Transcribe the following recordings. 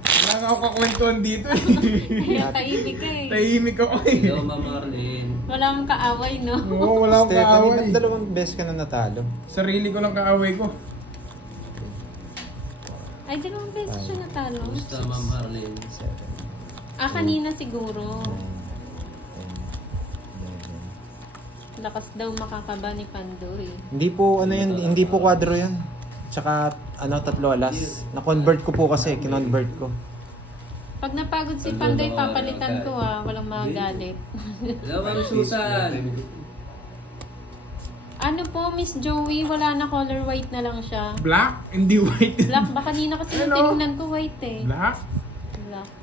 Wala nga ako kakwentuhan dito eh. Kaya tahimik ka eh. Tahimik ako eh. Hello, Ma'am Marlene. Wala akong kaaway, no? Oo, wala akong kaaway. Stephanie, dalawang beses ka na natalo. Sarili ko lang kaaway ko. Ay, dalawang beses siya natalo. Gusto, Ma'am Marlene. 7, Kanina siguro. 9, 10, 11. Lakas daw makakaba ni Pandoy. Hindi po, ano yan, hindi po kwadro yan. Tsaka, tatlo alas. Na-convert ko po kasi, kinonvert ko. Pag napagod si Pandoy, papalitan ko walang magagalit. Hello, Ma'am Susan. Ano po, Miss Joey, wala na color white na lang siya. Black? Hindi white. Black ba? Kanina kasi nung tinignan ko white eh. Black?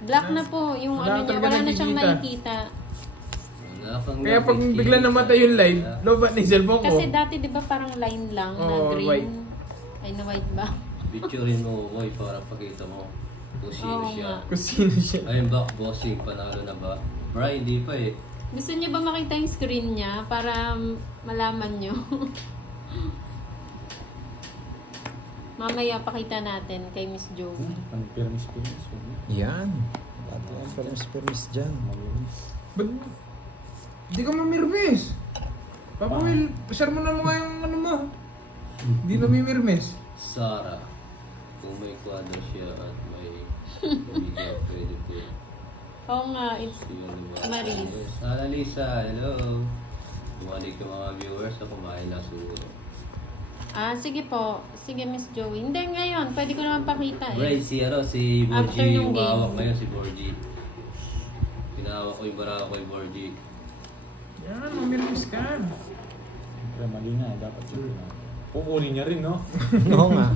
Black na po, yung Wala ano niya, talaga wala na siyang nakikita. makikita. Kaya pag bigla namatay yung live, lobat na yung cellphone ko. Kasi dati di ba parang line lang na Oo, green? white. Ay, na white ba? Picturein mo, boy, para pakita mo kung sino Oo siya. nga. Kung sino siya. Ayun ba, bossing, panalo na ba? Bri, hindi pa eh. Gusto niyo ba makita yung screen niya para malaman niyo? Mamaya pakita natin kay Miss Joey. Ang permis. Yan. Dati ang permis dyan. Ba't di ka mamirmis? Papa Will, share mo na mga yung ano mo. Hindi na mimirmis. Sarah, kung may kwadro siya at may video, pwede po. Oo nga, it's Yun, diba? Maris. Lisa, hello. Bumalik yung mga viewers na kumain na siguro. sige po. Sige, Miss Joey. Hindi, ngayon. Pwede ko naman pakita Bray, eh. si After Borgie, yung yung game. hawak ngayon si Borgie. Pinahawak ko yung barako kay Borgie. Yan, mamirmis ka. Siyempre, mali nga. Dapat yun. Kukunin niya rin, no? Oo nga.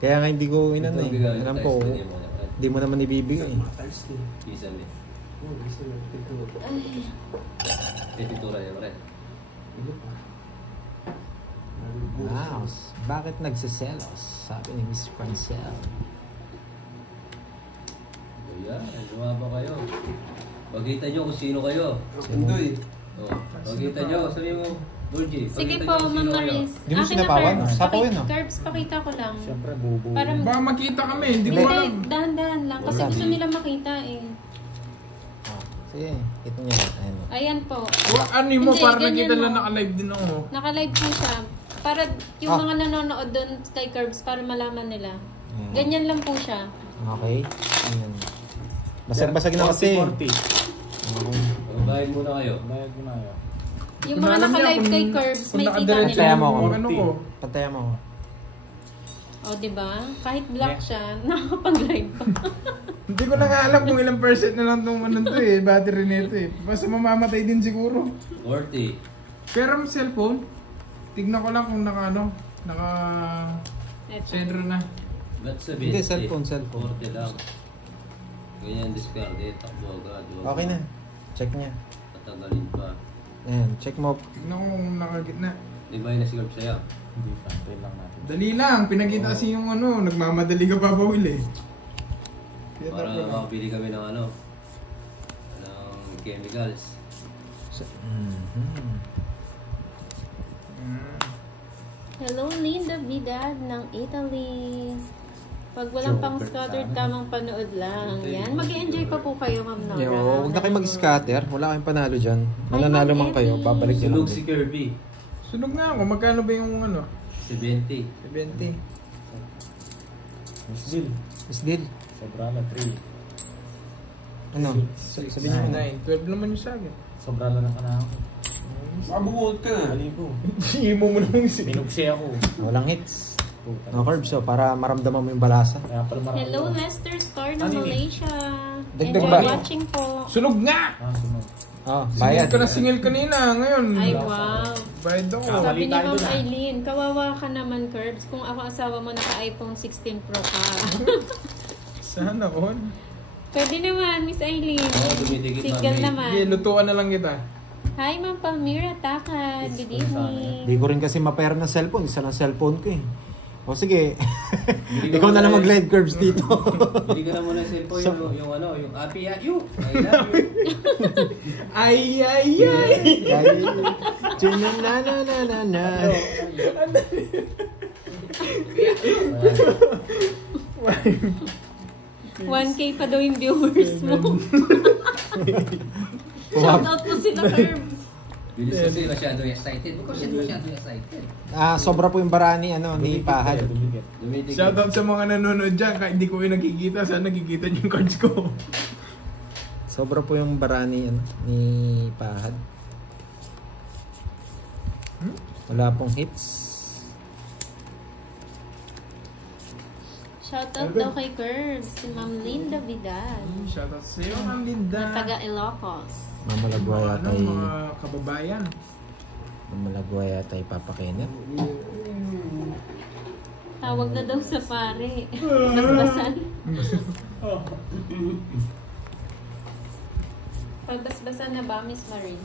Kaya nga hindi ko inano eh. Alam ko, hindi mo naman ibibigay. Isa ni. Petitura yan, Red. Wow, bakit nagsiselos? Sabi ni Miss Francel. Ayan, lumaba kayo. Pagkita nyo kung sino kayo. Endoy. Pagkita nyo, sabi mo, Borgie. Sige pagkita po, nyo kung Ma'am sino kayo. Maris. Di mo Akin na sinapawan, curbs. sapaw yun, no? Curbs, pakita ko lang. Siyempre, bubo. Para Baka makita kami, hindi ko Hindi, alam. dahan-dahan lang. Kasi Wala. gusto nila makita eh. Sige, ito niya. Ayan. Ayan po. Ano mo, Hindi, para ganyan nakita mo. lang naka-live din ako. Naka-live po siya. Para yung Ah. mga nanonood doon kay Curbs, para malaman nila. Ayan. Ganyan lang po siya. Okay. Ayan. Basag-basag na kasi. 40. Okay. Magbayad muna kayo. Bayad mo na yun. Yung Kung mga alam niya, naka-live kung- kay Curbs, kung may kita nakadiretso nila. Kaya mo ako. Ano ko? Pantaya mo. O, diba? Kahit black siya, nakakapag-live pa. Hindi ko na nga alam kung ilang percent na lang itong ano to eh, battery nito eh. Basta mamamatay din siguro. 40. Pero may cellphone, tignan ko lang kung naka Eto. sendro na. Ba't sabihin? Hindi, cellphone. 40 lang. Ganyan discard takbo agad. Okay na. Check niya. Tatagalin pa. Ayan, check mo. Tignan ko kung nakagitna. Di ba yung nasigab sa'yo? Hindi pa. Pwede lang natin. Dali lang, pinakita kasi yung ano, nagmamadali ka pa Will eh. Kaya Para tapos- makabili kami ng ng chemicals. Mhm. Hello, Linda Vidal ng Italy. Pag walang pang scattered, tamang panood lang. Yan. Mag-enjoy pa po kayo, Ma'am Nora. Yo, huwag na kayo mag-scatter. Wala kayong panalo dyan. Ay, Mananalo man Ma'am kayo. Eddie. Babalik nyo Sulog lang. si Kirby. Sunog nga ako, magkano ba yung ano? 70. 70. Miss Bill. Miss Deal. Sobrala 3. Ano? Sabi niyo 9. 12 naman yung sa akin. Sobrala na kanako. Mabuot ka nga. Malibo. Imo mo naman si. Binugsi ako. Walang hits. Puta. No carbs, so para maramdaman mo yung balasa. Kaya pala marami. Hello, Lester Star ng Ano yun? Malaysia. Dagdag Enjoy ba? watching po. Sunog nga! Sunod. Oh, Singil bayad. ka na singil kanina, ngayon. Ay, wow. Bayad ako. Tama. Sabi ni tayo Ma'am dun, ah. Eileen, kawawa ka naman, Curbs. Kung ako asawa mo, naka-iPhone 16 Pro ka. Sana all. Pwede naman, Miss Eileen. Dumidikit, Single mami. naman. Sige, lutuan na lang kita. Hi, Ma'am Palmira Takad. Good evening. Di ko rin kasi mapera ng cellphone. Isa ng cellphone ko eh. O sige. Bili ka Ikaw na muna lang eh. mag-live curves dito. Hindi ka na muna cellphone yung happy at you. I love you. Ay, ay, ay! Na na na na na. 1K pa daw yung viewers mo. Shoutout mo sila, Curbs. Bilis kasi masyadong excited. Bakit siya masyadong excited? Sobra po yung bara ni, ni Pahad. Dumitig. Shoutout sa mga nanonood dyan. Kahit hindi ko yung nakikita, sana nakikita niyo yung cards ko. Sobra po yung bara ni Pahad. Wala pong hits. Shoutout daw kay Curbs, si Ma'am Linda Vidal. Shoutout sa iyo, Ma'am Linda. Na taga Ilocos. Mamalagwa yata Mga kababayan. Mamalagwa yata Papa Kenneth. Tawag na daw sa pare. Basbasan. Pagbasbasan na ba, Miss Marie?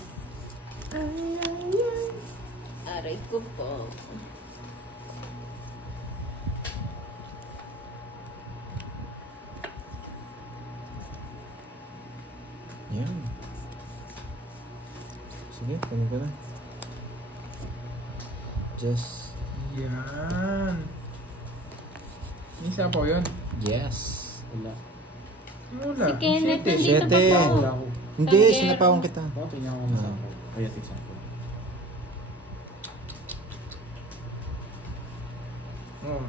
Aray ko po. Yan. Sige, kunin ko na. Just... Yan. Isa po yun. Yes. Wala. Wala. Si Kenneth Siyete. nandito pa Siyete. po. Wala ako. Hindi, Tanggero. sinapawang kita. Bakit tingnan ko ng sample? Kaya tingnan ko. Oh.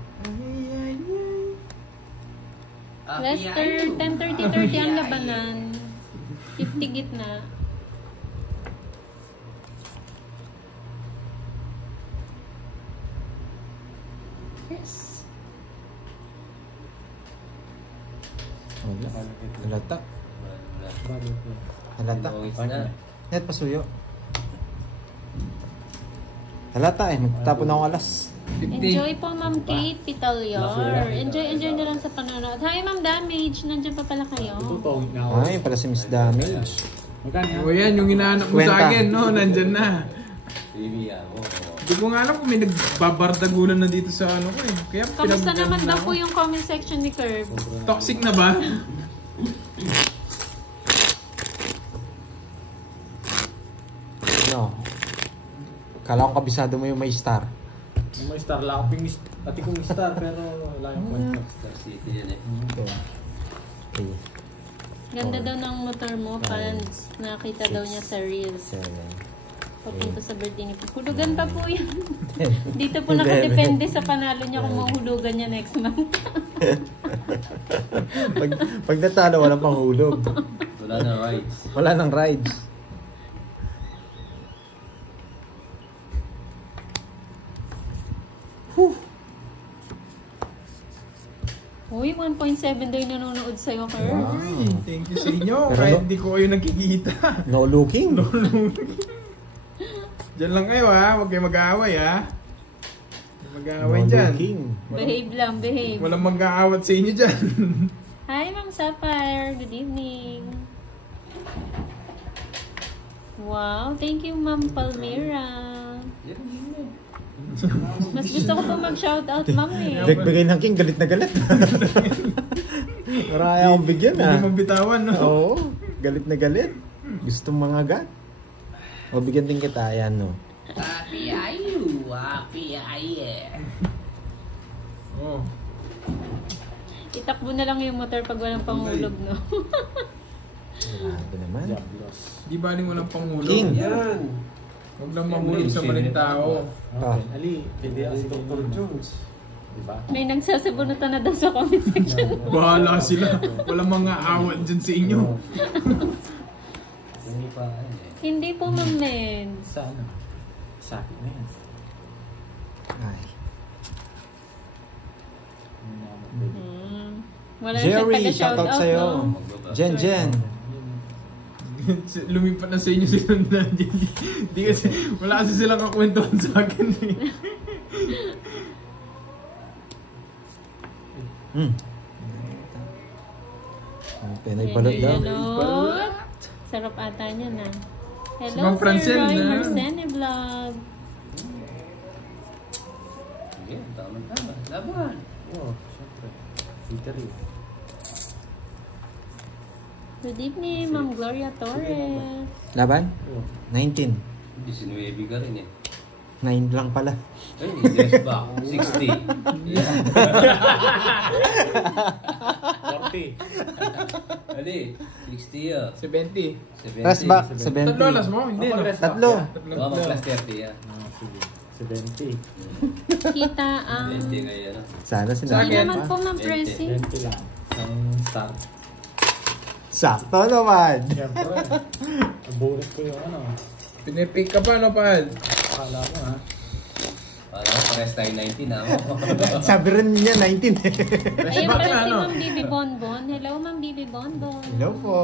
Lester, 10:30 ang labanan. 50 gitna. Yes. Wala. Halata. Wala. Bakit po? Halata. Bawis na. Net, pasuyo. Halata magtatapon ako alas. Enjoy po, Ma'am Kate Pitalior. Enjoy na lang sa panonood. Hi, Ma'am Damage. Nandiyan pa pala kayo. Tutong na ako. Ay, pala si Miss Damage. Magkano yan? O yan, yung hinahanap mo sa Kwenta. akin, no? Nandyan na. Baby mo. Hindi ko nga alam kung may nagbabardagulan na dito sa ano ko eh. Kaya Kamusta pinag- naman na daw ako. po yung comment section ni Curb? Toxic na ba? No. Kala ko kabisado mo yung may star. Yung may star lang. Pati kong star pero wala yung kwento. Star City yan eh. Okay. Ganda daw ng motor mo, fans. Nakita daw niya sa Reels. 7. Papunta sa birthday ni po. Hulugan pa po yan. Dito po nakadepende sa panalo niya kung mahulugan niya next month. Pag natalo, walang panghulog. Wala na rides. Wala nang rides. Uy, 1.7 daw yung nanonood sa'yo, Curb. Ay, thank you sa inyo. Pero Kahit no- hindi ko kayo nakikita. No looking. Diyan lang kayo ha. Huwag kayo mag-aaway ha. Huwag mag-aaway No dyan. looking. Behave lang, behave. Walang mag-aawat sa inyo dyan. Hi, Ma'am Sapphire. Good evening. Wow, thank you, Ma'am Palmira. Mas gusto ko pa mag-shoutout, Ma'am eh. Nagbigay ng king, galit na galit. Maraya akong bigyan Hindi ah. mabitawan no. Oo, galit na galit. Gusto mga gat. O, bigyan din kita. Ayan, no. Happy ayu. Happy aye. Oh. Itakbo na lang yung motor pag walang panghulog, no? Grabe naman. Job loss. Di baling walang pangulog. King. Yan. Huwag lang mahulog sa maling tao. Okay. Ali, hindi ako si Dr. Jones. Diba? May nagsasabunutan na daw sa comment section. Bahala sila. Walang mga awat dyan sa inyo. Hindi pa ano eh. Hindi po, Ma'am Neds. Sa ano? Sa akin na yan. Ay. Wala na siyang Jerry, taga-shoutout, shoutout sa'yo. no? Jen, Jen. Lumipat na sa inyo sila na. Di kasi, wala kasi silang kakwentuhan sa akin eh. Pinay balot daw. Balot. Sarap ata niya na. Hello, Si Ma'am Sir Francel Roy na. Marcene Vlog. Sige, tama. Laban. Oo, syempre. Victory. Good evening, Ma'am Gloria Torres. Laban? Oo. 19. Hindi, sinuwebi ka rin eh. 9 lang pala. Ay, dress back. 60. Yeah. Ali, 60 ah. 70. 70. Press back, 70. Tatlo alas mo? Hindi, no? Tatlo. Baka mag-plus 30 yan. Sige. 70. Kita ang... 20 ngayon. Sana Sa Hindi akin. sinabi naman pa. po, Ma'am Pressy. 20 lang. Isang start. Sakto naman. Siyempre. Nabulit ko yung ano. Pinipick ka pa, no, Pad? Akala mo ha. Parang pares tayo 19 ah. Sabi rin niya 19 eh. Ayun back pala na, si ano? Ma'am Bibi Bonbon. Hello, Ma'am Bibi Bonbon. Hello po.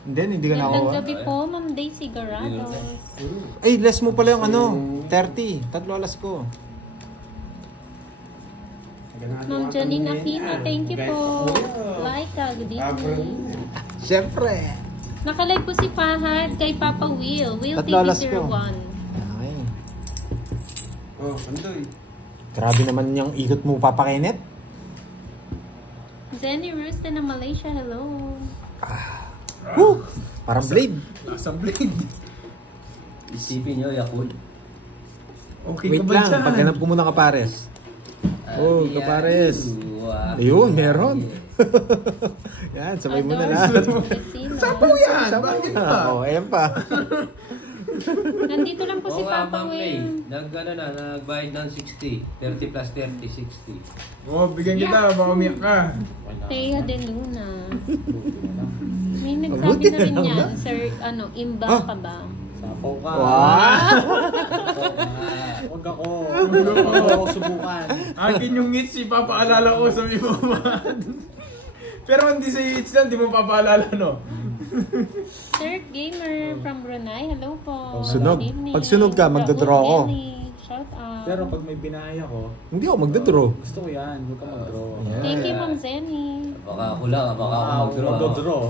Hindi ka Gandang nakuha. gabi po, Ma'am Daisy Garados. Ay, less mo pala yung ano. 30. Tatlo alas ko. Ma'am Janine Aquino, thank you po. Laika, good evening. Siyempre. Nakalive po si Fahad kay Papa Will. Will Tatlo alas ko. TV01. Ay. Oh, Andoy. Grabe naman yung ikot mo, Papa Kenneth. Zenny Rusta ng Malaysia, hello. Woo! Parang blade. Lasang blade. Isipin nyo, Yakult. Okay Wait ka ba lang, dyan? pagganap ko muna kapares. Oh, kapares. Ayun, meron. Yan, sabay mo na lahat. Sapaw yan! Bakit ba? Oo, ayan pa. Nandito lang po si Papa Ma'am May, Will. nagbayad ng 60. 30 plus 30, 60. Oh, bigyan kita, baka umiyak ka. Thea De Luna. May Buti nagsabi na na rin lang yan, ba? Sir, imba Ah. ka ba? Sapaw ka. Wow! Huwag ako. Huwag ako subukan. Akin yung hits, ipapaalala ko sa mama. Pero hindi sa hits lang, di mo papaalala, no? Sir Gamer from Brunei, hello po. Sunog. Good evening. Pag sunog ka, magdodraw ako. Raul Eli, shout out. Pero pag may binaya ko, Hindi ako magdodraw. gusto ko yan. Huwag ka mag-draw. Yeah. Thank you, Ma'am Zenny. Baka ako lang, baka ako mag-draw. Mag-draw.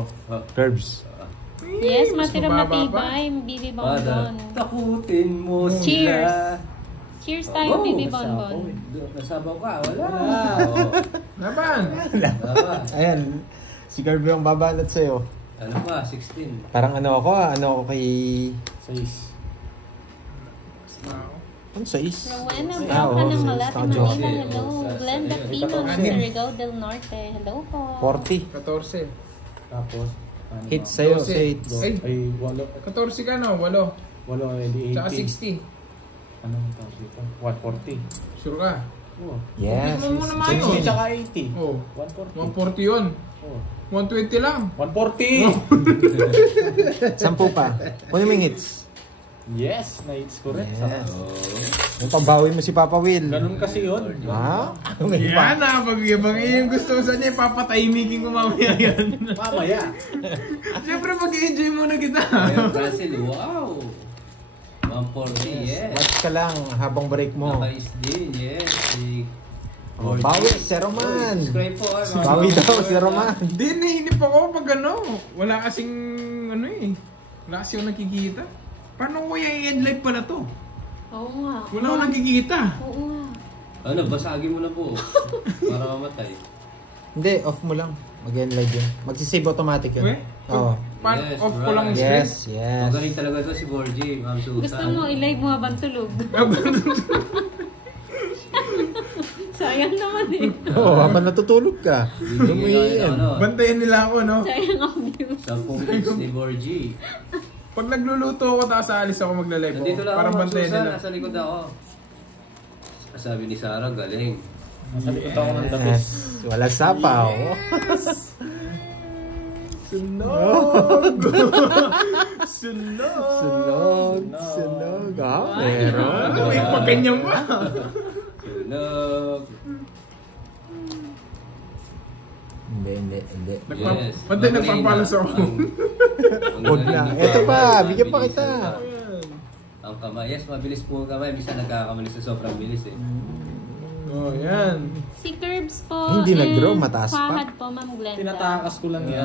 Curbs. Yes, matiram na mababa pa. tibay, Bibi Bonbon. Takutin mo sila. Cheers. Cheers tayo, Oh, Bibi sapaw Bonbon. eh. Nasabaw ka, wala. Laban! Wala. Ayan, si Kirby ang babalat sa'yo. Ano pa, 16. Parang ano ako kay... 6. Ano sa is? Rowena Ah, Broca oo, ng sa Malate, Estadio. Manila, hello. Glenda Pino ng Anim. Surigao del Norte, hello po. 40. 14. Tapos, ano Hits ba? sa'yo, 12. sa hits. Ay. Ay, 8. 14 ka, no? 8. 8, edi 80. Tsaka 60. Ano ang tawag dito? 140. Sure ka? Oo. Complete mo muna mga 60 yun. tsaka 80. Oh, 140. 140 yun. Oo. 120 lang. 140! 10 pa. Kunin mo yung hits. Yes, na-hits ko rin. Yes. Oh. Yung pambawi mo si Papa Will. Ganun kasi yun. Ha? May Yan na, pag yung gusto ko sa niya, papatahimikin ko mamaya yan. Mamaya. Siyempre, mag-enjoy muna kita. Ayun, Brazil, wow. 140, yes. Watch ka lang habang break mo. Nakais din, yes. Si Oh, bawi, si Roman. Subscribe po, ay, mga Bawi daw, bago. si Roman. Hindi, nahinip ako pag ano. Wala kasing ano eh. Wala kasi yung nakikita. Paano ko i-end live pala to? Oo nga. Wala akong nakikita. Oo nga. Ano, basagin mo na po. Para mamatay. Hindi, off mo lang. Mag-end live yun. Magsisave automatic yun. Okay? Oo. Yes, Off ko lang ang right. screen. Yes, Magaling yes. talaga ito si Borgie, Ma'am Susan. Gusto mo i-live mo habang tulog. Sayang naman eh. Oo, habang natutulog ka. Doon mo i-end. Bantayan nila ako, no? Sayang ang views. 10 hits ni Borgie. Pag nagluluto ako, tapos aalis ako magla-live ako. Nandito lang ako, Parang Ma'am bantayan Susan. nila. Nasa likod ako. Sabi ni Sarah, galing. Nasa likod ako ng dapis. Yes. Wala sapaw. Sunog! Sunog! Sunog. Ah, meron. Ano, may pagganyan pa. Sunog. Hindi. Yes. Pati nagpapalas ako. Huwag na. Eto pa, bigyan pa kita. Ang kamay, yes, mabilis po ang kamay. Bisa nagkakamali sa sobrang bilis eh. Oh, yan. Si Curbs po. Hindi and nag-draw, mataas pa. Fahad po, Ma'am Glenda. Tinatakas ko lang yan.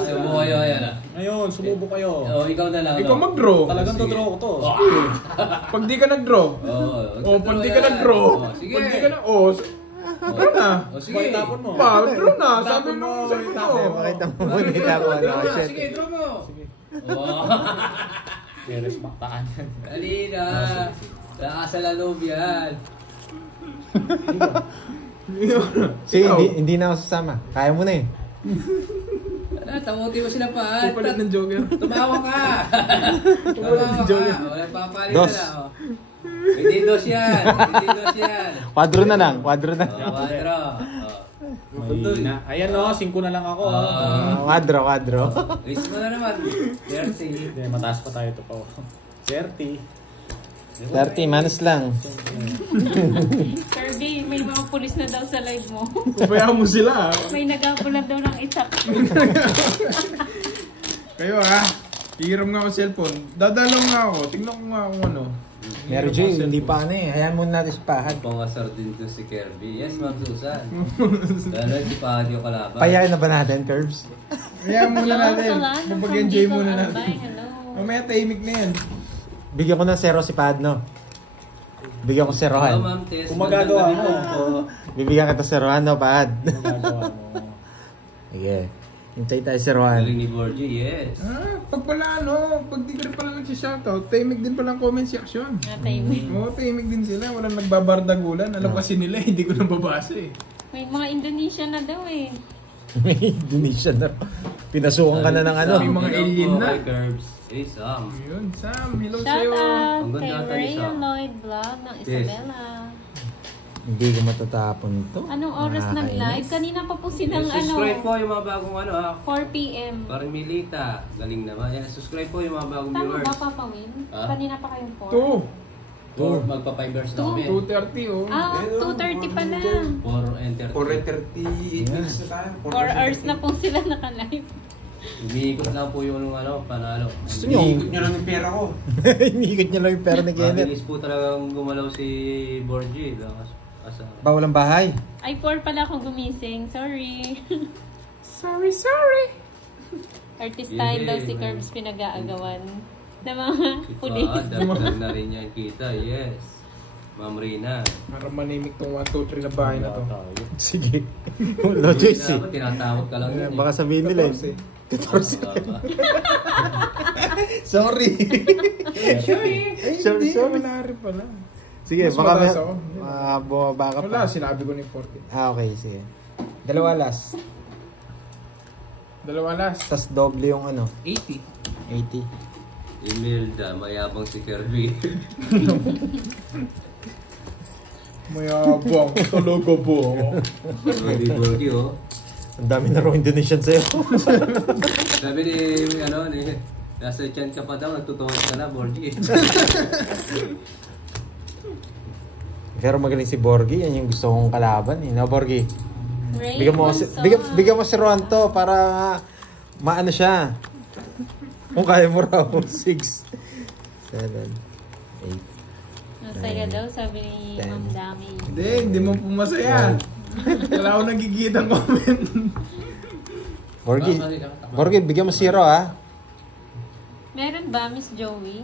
Subo kayo, ayan ah. Ngayon, sumubo kayo. Oh, ikaw na lang. Ikaw no? mag-draw. Talagang Sige. dodraw ko to. Pag di ka nag-draw. Oo. Oh, pag di ka nag-draw. Sige. Pag di ka na, oh, draw na. Oh, sige. Bakit tapon mo? Ba, draw na. Sabi Tapon mo, mo, sabi mo. Pakita mo muna ako. Draw na. Sige, draw mo. Sige. Oh. Keres baktaan yan. Dali na. Lakas sa loob yan. Sige, hindi na ako sasama. Kaya mo na eh. Tamuti mo sila pa. Papalit ng Joker. Tumawa ka! Tumawa ka! Walang papalit Dos. na. Oh. Hindi dos yan. Hindi dos yan. Kwadro na lang. Kwadro na. Kwadro. Mahina. Ayan o, 5 na lang ako. Kwadro, kwadro. Raise mo na naman. 30. Hindi, mataas pa tayo ito pa. 30. 30 manos lang. Kirby, may mga pulis na daw sa live mo. Kubayaan mo sila. May nagapulan daw ng itak. Kayo hiram nga ako cellphone. Dadalaw nga ako. Tingnan ko nga kung ano. Mary J, hindi pa ano eh. Hayaan muna natin si Pahad. Pangasar din to si Kirby. Yes, Ma'am Susan. Dahil si Pahad yung kalaban. Payain na ba natin, Curbs? Hayaan muna natin. Kapag-enjoy muna natin. Hello. Mamaya tahimik na yan. Bigyan ko ng 0 si Pahad, no? Bigyan ko 0. Hello, Ma'am Tess. Kung magagawa mo. Bibigyan kita 0, no, Pahad? Magagawa mo. Sige. Hintay tayo 0. Galing ni Borgie, yes. Pag pala pag di ka rin pala nagsishoutout, tahimik din pala ang comment section. Timing. Oo, tahimik din sila. Walang nagbabardagulan. Alam kasi nila, hindi ko nababasa eh. May mga Indonesian na daw eh. May Indonesian na. Pinasukan ka na ng ano. May mga alien na. Hey, Curbs. Hey, Sam. Ayun, Sam. Hello Shout sa'yo. out Ang kay ganda ata ni Rhea Sam. Lloyd Vlog ng Isabela. Hindi ko matatapon to. Anong oras ng live? Kanina pa po silang Subscribe po yung mga bagong 4 p.m. Parang Milita. Galing naman. Yan, subscribe po yung mga bagong Tama viewers. ba, Papa Win? Kanina pa kayong 4? 2. Magpa 5 years na kami. 2:30 oh. 2:30 pa na. 4 and 30. 4:38 minutes na tayo. 4 hours na po sila naka-live. Umiikot lang po yung panalo. Gusto nyo? Iikot nyo lang yung pera ko. Inikot niya lang yung pera ni Kenneth. Mabilis po talagang gumalaw si Borgie. Bawal ang bahay. Ay, 4 pala akong gumising. Sorry. Sorry. Artistyle daw si Curbs pinag-aagawan. Na mga pulis. Dagdag na rin yan kita. Yes. Ma'am Rina. Parang manimik tong 1, 2, 3 na bahay na to. Sige. No choice eh. Dapat tinatawag ka lang yan. Baka sabihin nila eh. 14. Sorry. Sorry. Wala rin pala. Sige, Mas baka madalas ako. bumaba ka Wala, pa. sinabi ko ni 40. Okay, sige. 2 last. 2 last. Tapos doble yung 80. 80. Imelda, mayabang si Kirby. Mayabang. Talaga po. Hindi Borgie oh. Ang dami na raw Indonesian sa'yo. Sabi ni nasa chan ka pa daw, nagtutuwa ka na, Borgie. Pero magaling si Borgie, yan yung gusto kong kalaban eh. No, Borgie? Ray Bigyan mo, Monson. bigyan mo si Ronto para maano siya. Kung kaya mo raw, 6, 7, 8. Masaya daw, sabi ni Ma'am Dami. Hindi mo pumasaya. Wala ako nagigit ang comment. Borgie, bigyan mo 0 ah. Meron ba, Miss Joey?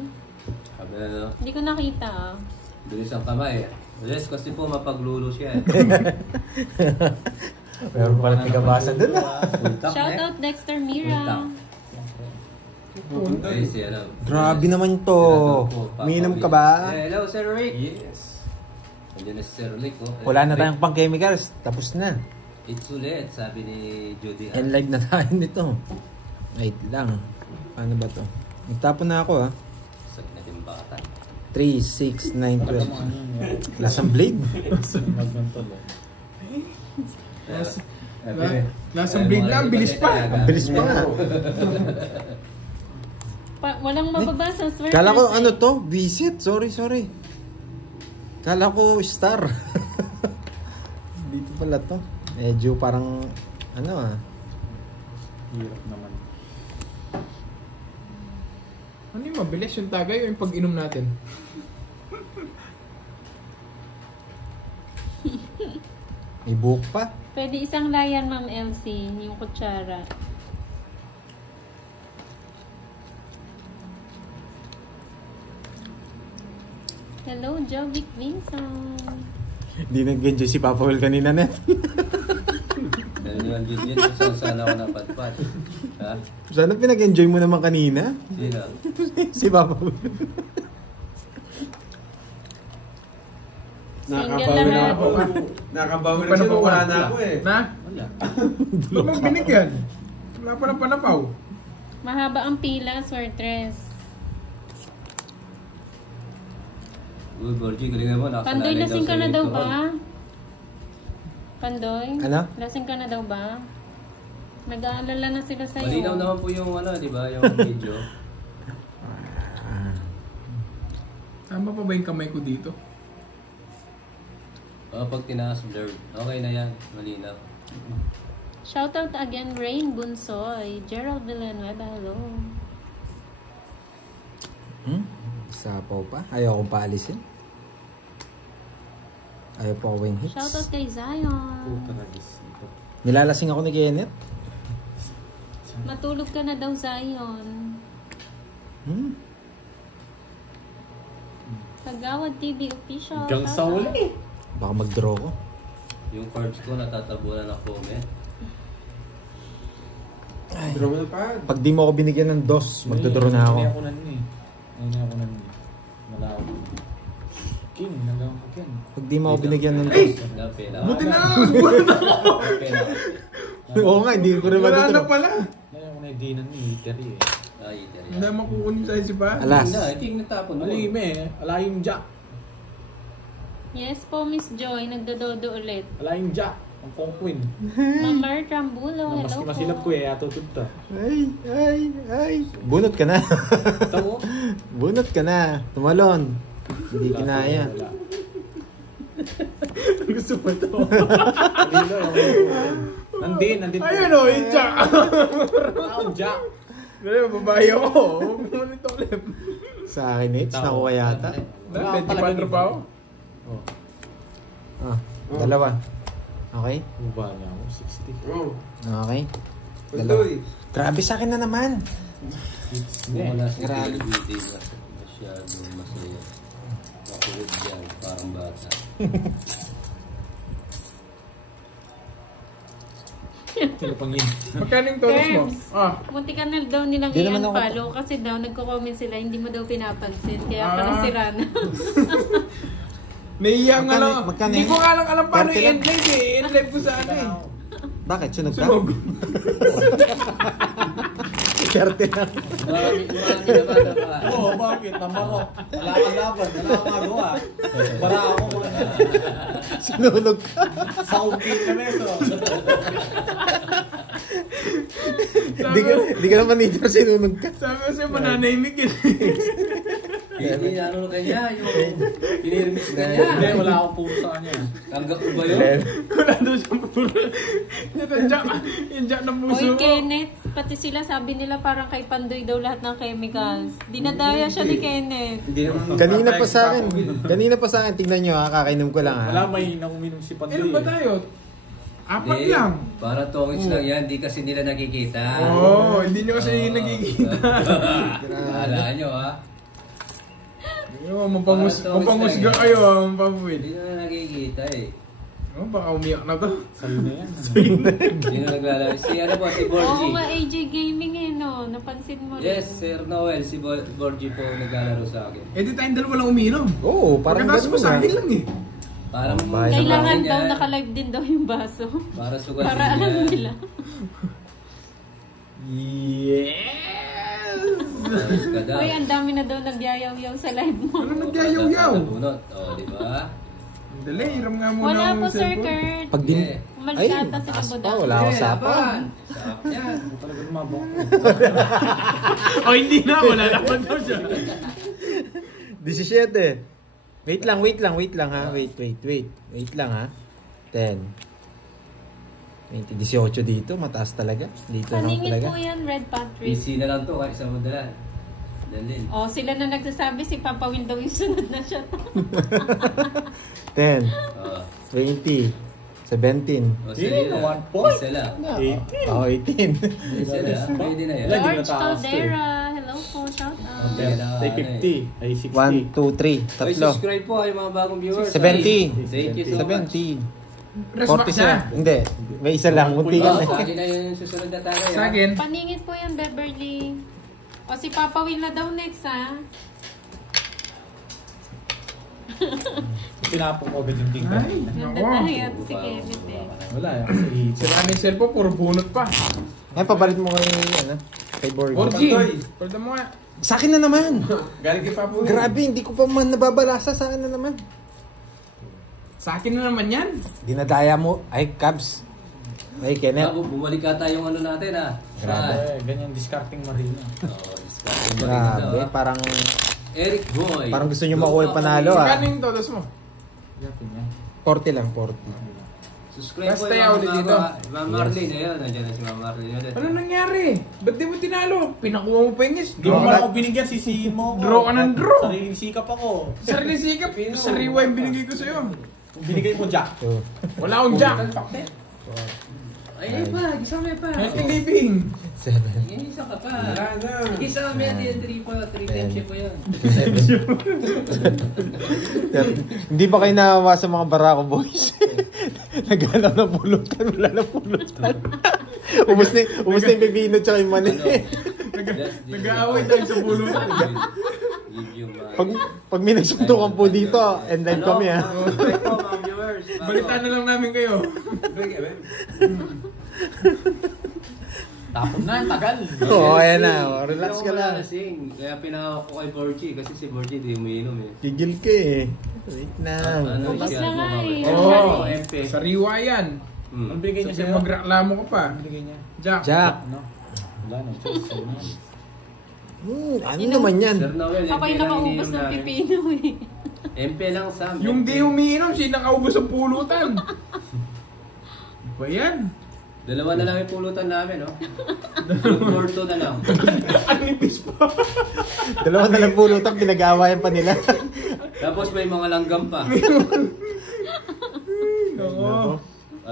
Sabi na Hindi ko nakita bilis ang kamay. Yes, kasi po mapaglulo siya. Meron pala nagabasa dun ah. Shoutout Dexter Mira. Ay, si Grabe naman to. Minum ka ba? Hello, Sir Rick. Yes. Nandiyan na si Sir Rick. Wala na tayong pang chemicals. Tapos na. It's ulit, sabi ni Judy. And live na tayo nito. Wait lang. Paano ba to? Nagtapon na ako ah. Sag na yung bata. 3, 6, 9, 12. Lasang blade. Magmentol eh. Lasang blade na, ang bilis pa. Ang bilis pa nga. Walang mababasa, sir. Kala ko ano to? Visit. Sorry. Kala ko star. Dito pala to. Medyo parang ano ah. Hirap naman. Ano yung mabilis yung tagay o yung pag-inom natin? May buhok pa. Pwede isang layan, Ma'am Elsie, yung kutsara. Hello, Jovic Vincent. Hindi nag-enjoy si Papa Will kanina net. Dahil yung yun, saan sana ako napadpad. Ha? Sana pinag-enjoy mo naman kanina. Sino? Si Papa Will. Single Nakabawi na lahat. ako. Nakabawi na siya. Wala na ako eh. Na? Wala. Wala mo binigyan. Wala pa ng panapaw. Mahaba ang pila, Swertres. Uy, Borgie, galingan mo. Pandoy, lasing ka na daw ba? ba? Pandoy? Ano? Lasing ka na daw ba? Nag-aalala na sila sa'yo. Malinaw naman po yung di ba, yung video. Tama pa ba yung kamay ko dito? Pag tinaas, blurred. Okay na yan, malinaw. Shoutout again, Rain Bunsoy, Gerald Villanueva, hello. Sapaw pa. Ayaw kong paalisin. Ayaw pa ko wing hits. Shoutout kay Zion. Puta nagis ito. Nilalasing ako ni Kenneth. Matulog ka na daw, Zion. Kagawad TV official. Hanggang sa shoutout. uli. Baka mag-draw ko. Yung cards ko, natatabunan ng comment. Drawal pa. Pag di mo ako binigyan ng dos, magdodraw na ako. Hindi ako nan eh. Hindi ako nan eh. Malao. King, nagawang ko King. Pag di mo ako binigyan ng dos. Buti na! Buti na! Oo nga, hindi ko rin Wala na magdodraw. pala. Ngayon ako na dinan ni Iteri eh. Hindi mo kukunin sa isip pa. Alas. Hindi natapon mo. Alayim eh. Alayim Jack. Yes po, Miss Joy. Nagdododo ulit. Alayim Jack. Ang pongkwin. Mamar Trambulo, hello Maski po. masilap ko eh. Atutod ta. Ay. Bunot ka na. Tawo. Bunot ka na. Tumalon. Hindi kinaya. Gusto mo ito. Nandin. Ayun o, yung Jack. Ang Jack. Dali, babae ako. Huwag mo nito ulit. Sa akin, Nits. Nakuha yata. Wala, 24 pa ako. Oh. Dalawa. Okay? Uba niya ako. 60. Oh. Okay. Pandoy. Grabe sa akin na naman. Wala si Grabe. Beauty. Masyadong masaya. Makulit dyan, parang bata. Sino pang yun? Magkano yung tonos mo? Terms. Munti ka na daw nilang Di naman ako- i-unfollow kasi daw nagko-comment sila, hindi mo daw pinapansin. Kaya pala si Rana. Naiyang Magkano- magkano Hindi yun? ko nga lang alam paano 40 lang. i-end live eh. I-end live ko sa ano eh. Bakit? Sunog ka? Sunog. Karte na. Marami naman na Oo, bakit? Namarok. Wala kang laban. Wala kang magawa. Para ako Sinunog ka. sa umpin na meso. Di ka naman nito sinunog ka. Sabi ko sa'yo, mananahimik yun. Hindi na ano kanya, yung pinirmis ka niya. Hindi, wala akong puro sa kanya. Tanggap mo ba yun? Wala daw siyang puro. Yung Jack ng puso Oy, mo. Kenneth, pati sila sabi nila parang kay Pandoy daw lahat ng chemicals. Dinadaya siya ni Kenneth. Hindi naman. Kanina pa sa akin. Tingnan nyo ha. Kakainom ko lang Wala ha. may nauminom si Pandoy. Ilan ba tayo? Apat Hindi, lang. para tongits lang yan, di kasi nila nakikita. Oo, hindi nyo kasi nakikita. Alaan nyo ha. Mapanghusga kayo ah, mapapuwid. Hindi na nakikita eh. Oh, baka umiyak na to. Sa'yo na yan. Sino naglalaro? Si ano po, si Oo Borgie. nga, AJ Gaming eh, no? Napansin mo rin. Yes, Sir Noel, si Borgie po naglalaro sa akin. Eh di tayong dalawa lang umiinom. Oo, parang Pagkatapos mo ganun sa ha. akin lang eh. Para Oh, bahay sa Kailangan bahay daw niya. naka-live din daw yung baso. Para sugat Para alam nila. Yes! Ayos ka daw. Uy, ang dami na daw nagyayaw-yaw sa live mo. Ano nagyayaw-yaw? Bunot. O, di ba? Dali, hiram nga muna Wala ang po, Sir cellphone. Kurt. Pag din... Yeah. Umalis Ay, ata sila taas pa. Budang. Wala ako Okay, sapa. laban. Sarap yan. Talaga lumabang. Oh, hindi na. Wala naman daw siya. 17. Wait lang ha. Wait lang ha. 10. 20. 18 dito. Mataas talaga. Dito lang Paningin talaga. po yan, Red Patrick. Easy na lang to, kahit sa madalan. Dalin. Oh, sila na nagsasabi si Papa Will daw yung sunod na shot. 10. O, 20. 17. o sige Hindi, lang. 1 point. Isa lang. 18. Oh, 18. Isa lang. Pwede na yan. Wala, di George nataas to eh. Caldera, hello po, shout out. Okay. Ay 50. Ay 60. 1, 2, 3. Oy, Tatlo. subscribe po ay mga bagong viewers. 70. Thank you so much. 70. Resmack 40 siya. Hindi. May isa lang. Munti Oh, ka na. sa akin na yung susunod na tagay. Sa akin. Paningin po yan, Beverly. O si Papa Will na daw next, ha? Pinapong ko agad yung king Ay, kanina. Ganda nako. tayo at si Kevin eh. Wala kasi Sira na yung cellphone, puro bunot pa. Ngayon, papalit mo kay, kay Borgie. Borgie, palda mo nga. Sa akin na naman. Galing kay Papa Will. Grabe, hindi ko pa man nababalasa. Sa akin na naman. Sa akin na naman yan. Dinadaya mo. Ay, Cubs. Ay, Kenneth. Bumalik ata yung ano natin ah. Grabe. ganyan discarding Marina. Oo, discarding Grabe, Marina, ah. parang Eric Boy. parang gusto nyo makuha yung panalo ah. Magkano yung todos mo? Yapin niya. 40 lang, 40. Subscribe Basta po yaw ulit dito. Ma'am Marlene, ayun. Nandiyan na si Ma'am Marlene ulit. Ano nangyari? Ba't di mo tinalo? Pinakuha mo pa yung is. Hindi mo man ako binigyan, sisihin mo ako. Draw ka ng draw. Sariling sikap ako. Sarili sikap, sariwa yung binigay ko sa'yo. Binigay mo Jack. So, Wala akong jack. Ay, pa. Gisama pa. Healthy living. 7. Isa ka pa. Wala na. Gisama yan. Yan, 3 times siya pa yan. Hindi ba kayo nawawa sa mga Barako boys? Naghanap ng pulutan, wala na pulutan. ubus na yung pipino tsaka yung mani. Nag-aaway tayo sa bulutan. Pag may nagsuntukan po dito, end live kami ha. Subscribe po, mga viewers. Balitaan na lang namin kayo. Tapos na, tagal. Oo, ayan na. Relax ka lang. Kaya pinahawak ko kay Borgie kasi si Borgie di umiinom eh. Tigil ka eh. Wait lang. Ubus na nga eh. Oo. MP. Sariwa yan. Ang binigay niya Kasi sa'yo? magreklamo ka pa. Ang binigay niya? Jack. Jack. Ano? Wala na, choice sa'yo na. Ano naman yan? Sir Noel, Ako yung nakaubos ng pipino eh. MP lang Sam. Yung di umiinom, siya nakaubos ang pulutan. Ba yan? Dalawa na lang yung pulutan namin, no? Or 2 na lang. Anipis pa. Dalawa na lang pulutan, pinag-aawayan pa nila. Tapos may mga langgam pa. Oo.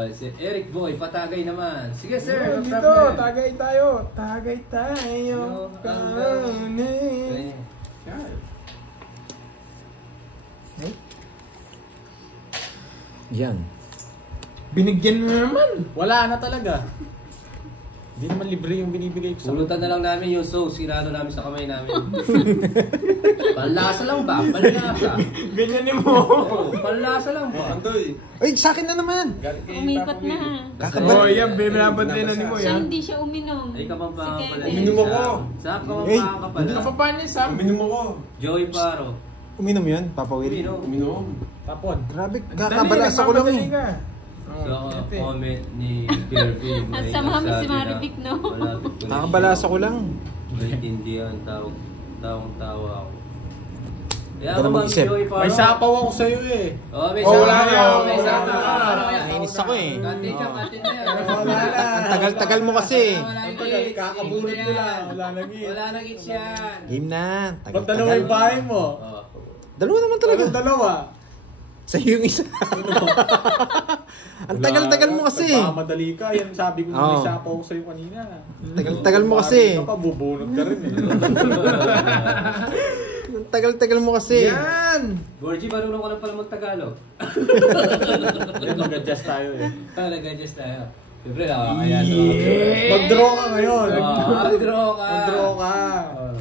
Si Eric Boy, patagay naman. Sige sir, no Dito, problem. tagay tayo. Tagay tayo. Ganyan. Yan. Binigyan mo naman. Wala na talaga. Hindi naman libre yung binibigay ko sa Pulutan na lang namin yung sauce, sinado namin sa kamay namin. Panlasa lang ba? Panlasa. Ganyan mo. Oo, panlasa lang ba? Antoy. Ay, sa akin na naman. Galing kay Umipat Papa na. Will. Oh, yan. Binabantay na ni mo Siya yan. hindi siya uminom. Ay, kapampangan Si pala. Kevin. Uminom ako. Sa kapampangan ka pala. Kapapaan niya, Sam? Uminom ako. Joey Paro. Uminom yun, Papa Will. Uminom. Uminom. tapon. Grabe, Dali, kakabalasa ko lang nagmamadali eh. ka. Sa ete. comment ni Kirby. At samahan mo si Marivic, no? Kakabalasa ko lang. Maintindihan, tawang-tawa ako. Kaya Huwag ka na ako mag-isip. Joey Paro. May sapaw ako sa'yo eh. Oh, may Oh, wala sapaw. na. May sapaw. Nainis ako eh. Kantin siya, kantin na yan. Ang tagal-tagal mo kasi. Wala Ang nang tagal, hits. kakabulot Hits mo na lang. yan. Wala nang hits. Wala nang hits yan. Game na. Ba't dalawa yung Tagal-tagal. bahay mo? Oh. Dalawa naman talaga. Anong dalawa? Sa'yo yung isa. Ang tagal-tagal mo kasi. Nagmamadali ka. Yan sabi ko may Oo. sapaw ko sa'yo kanina. Tagal-tagal mo kasi. Ka pa, bubunot ka rin eh. Ang tagal-tagal mo kasi. Yan! Borgie, marunong ko na pala mag-Tagalog. Yan, mag-adjust tayo eh. Nag-adjust tayo. Siyempre, kaya Yeah! Mag-draw ka ngayon. Mag-draw ka. Mag-draw ka.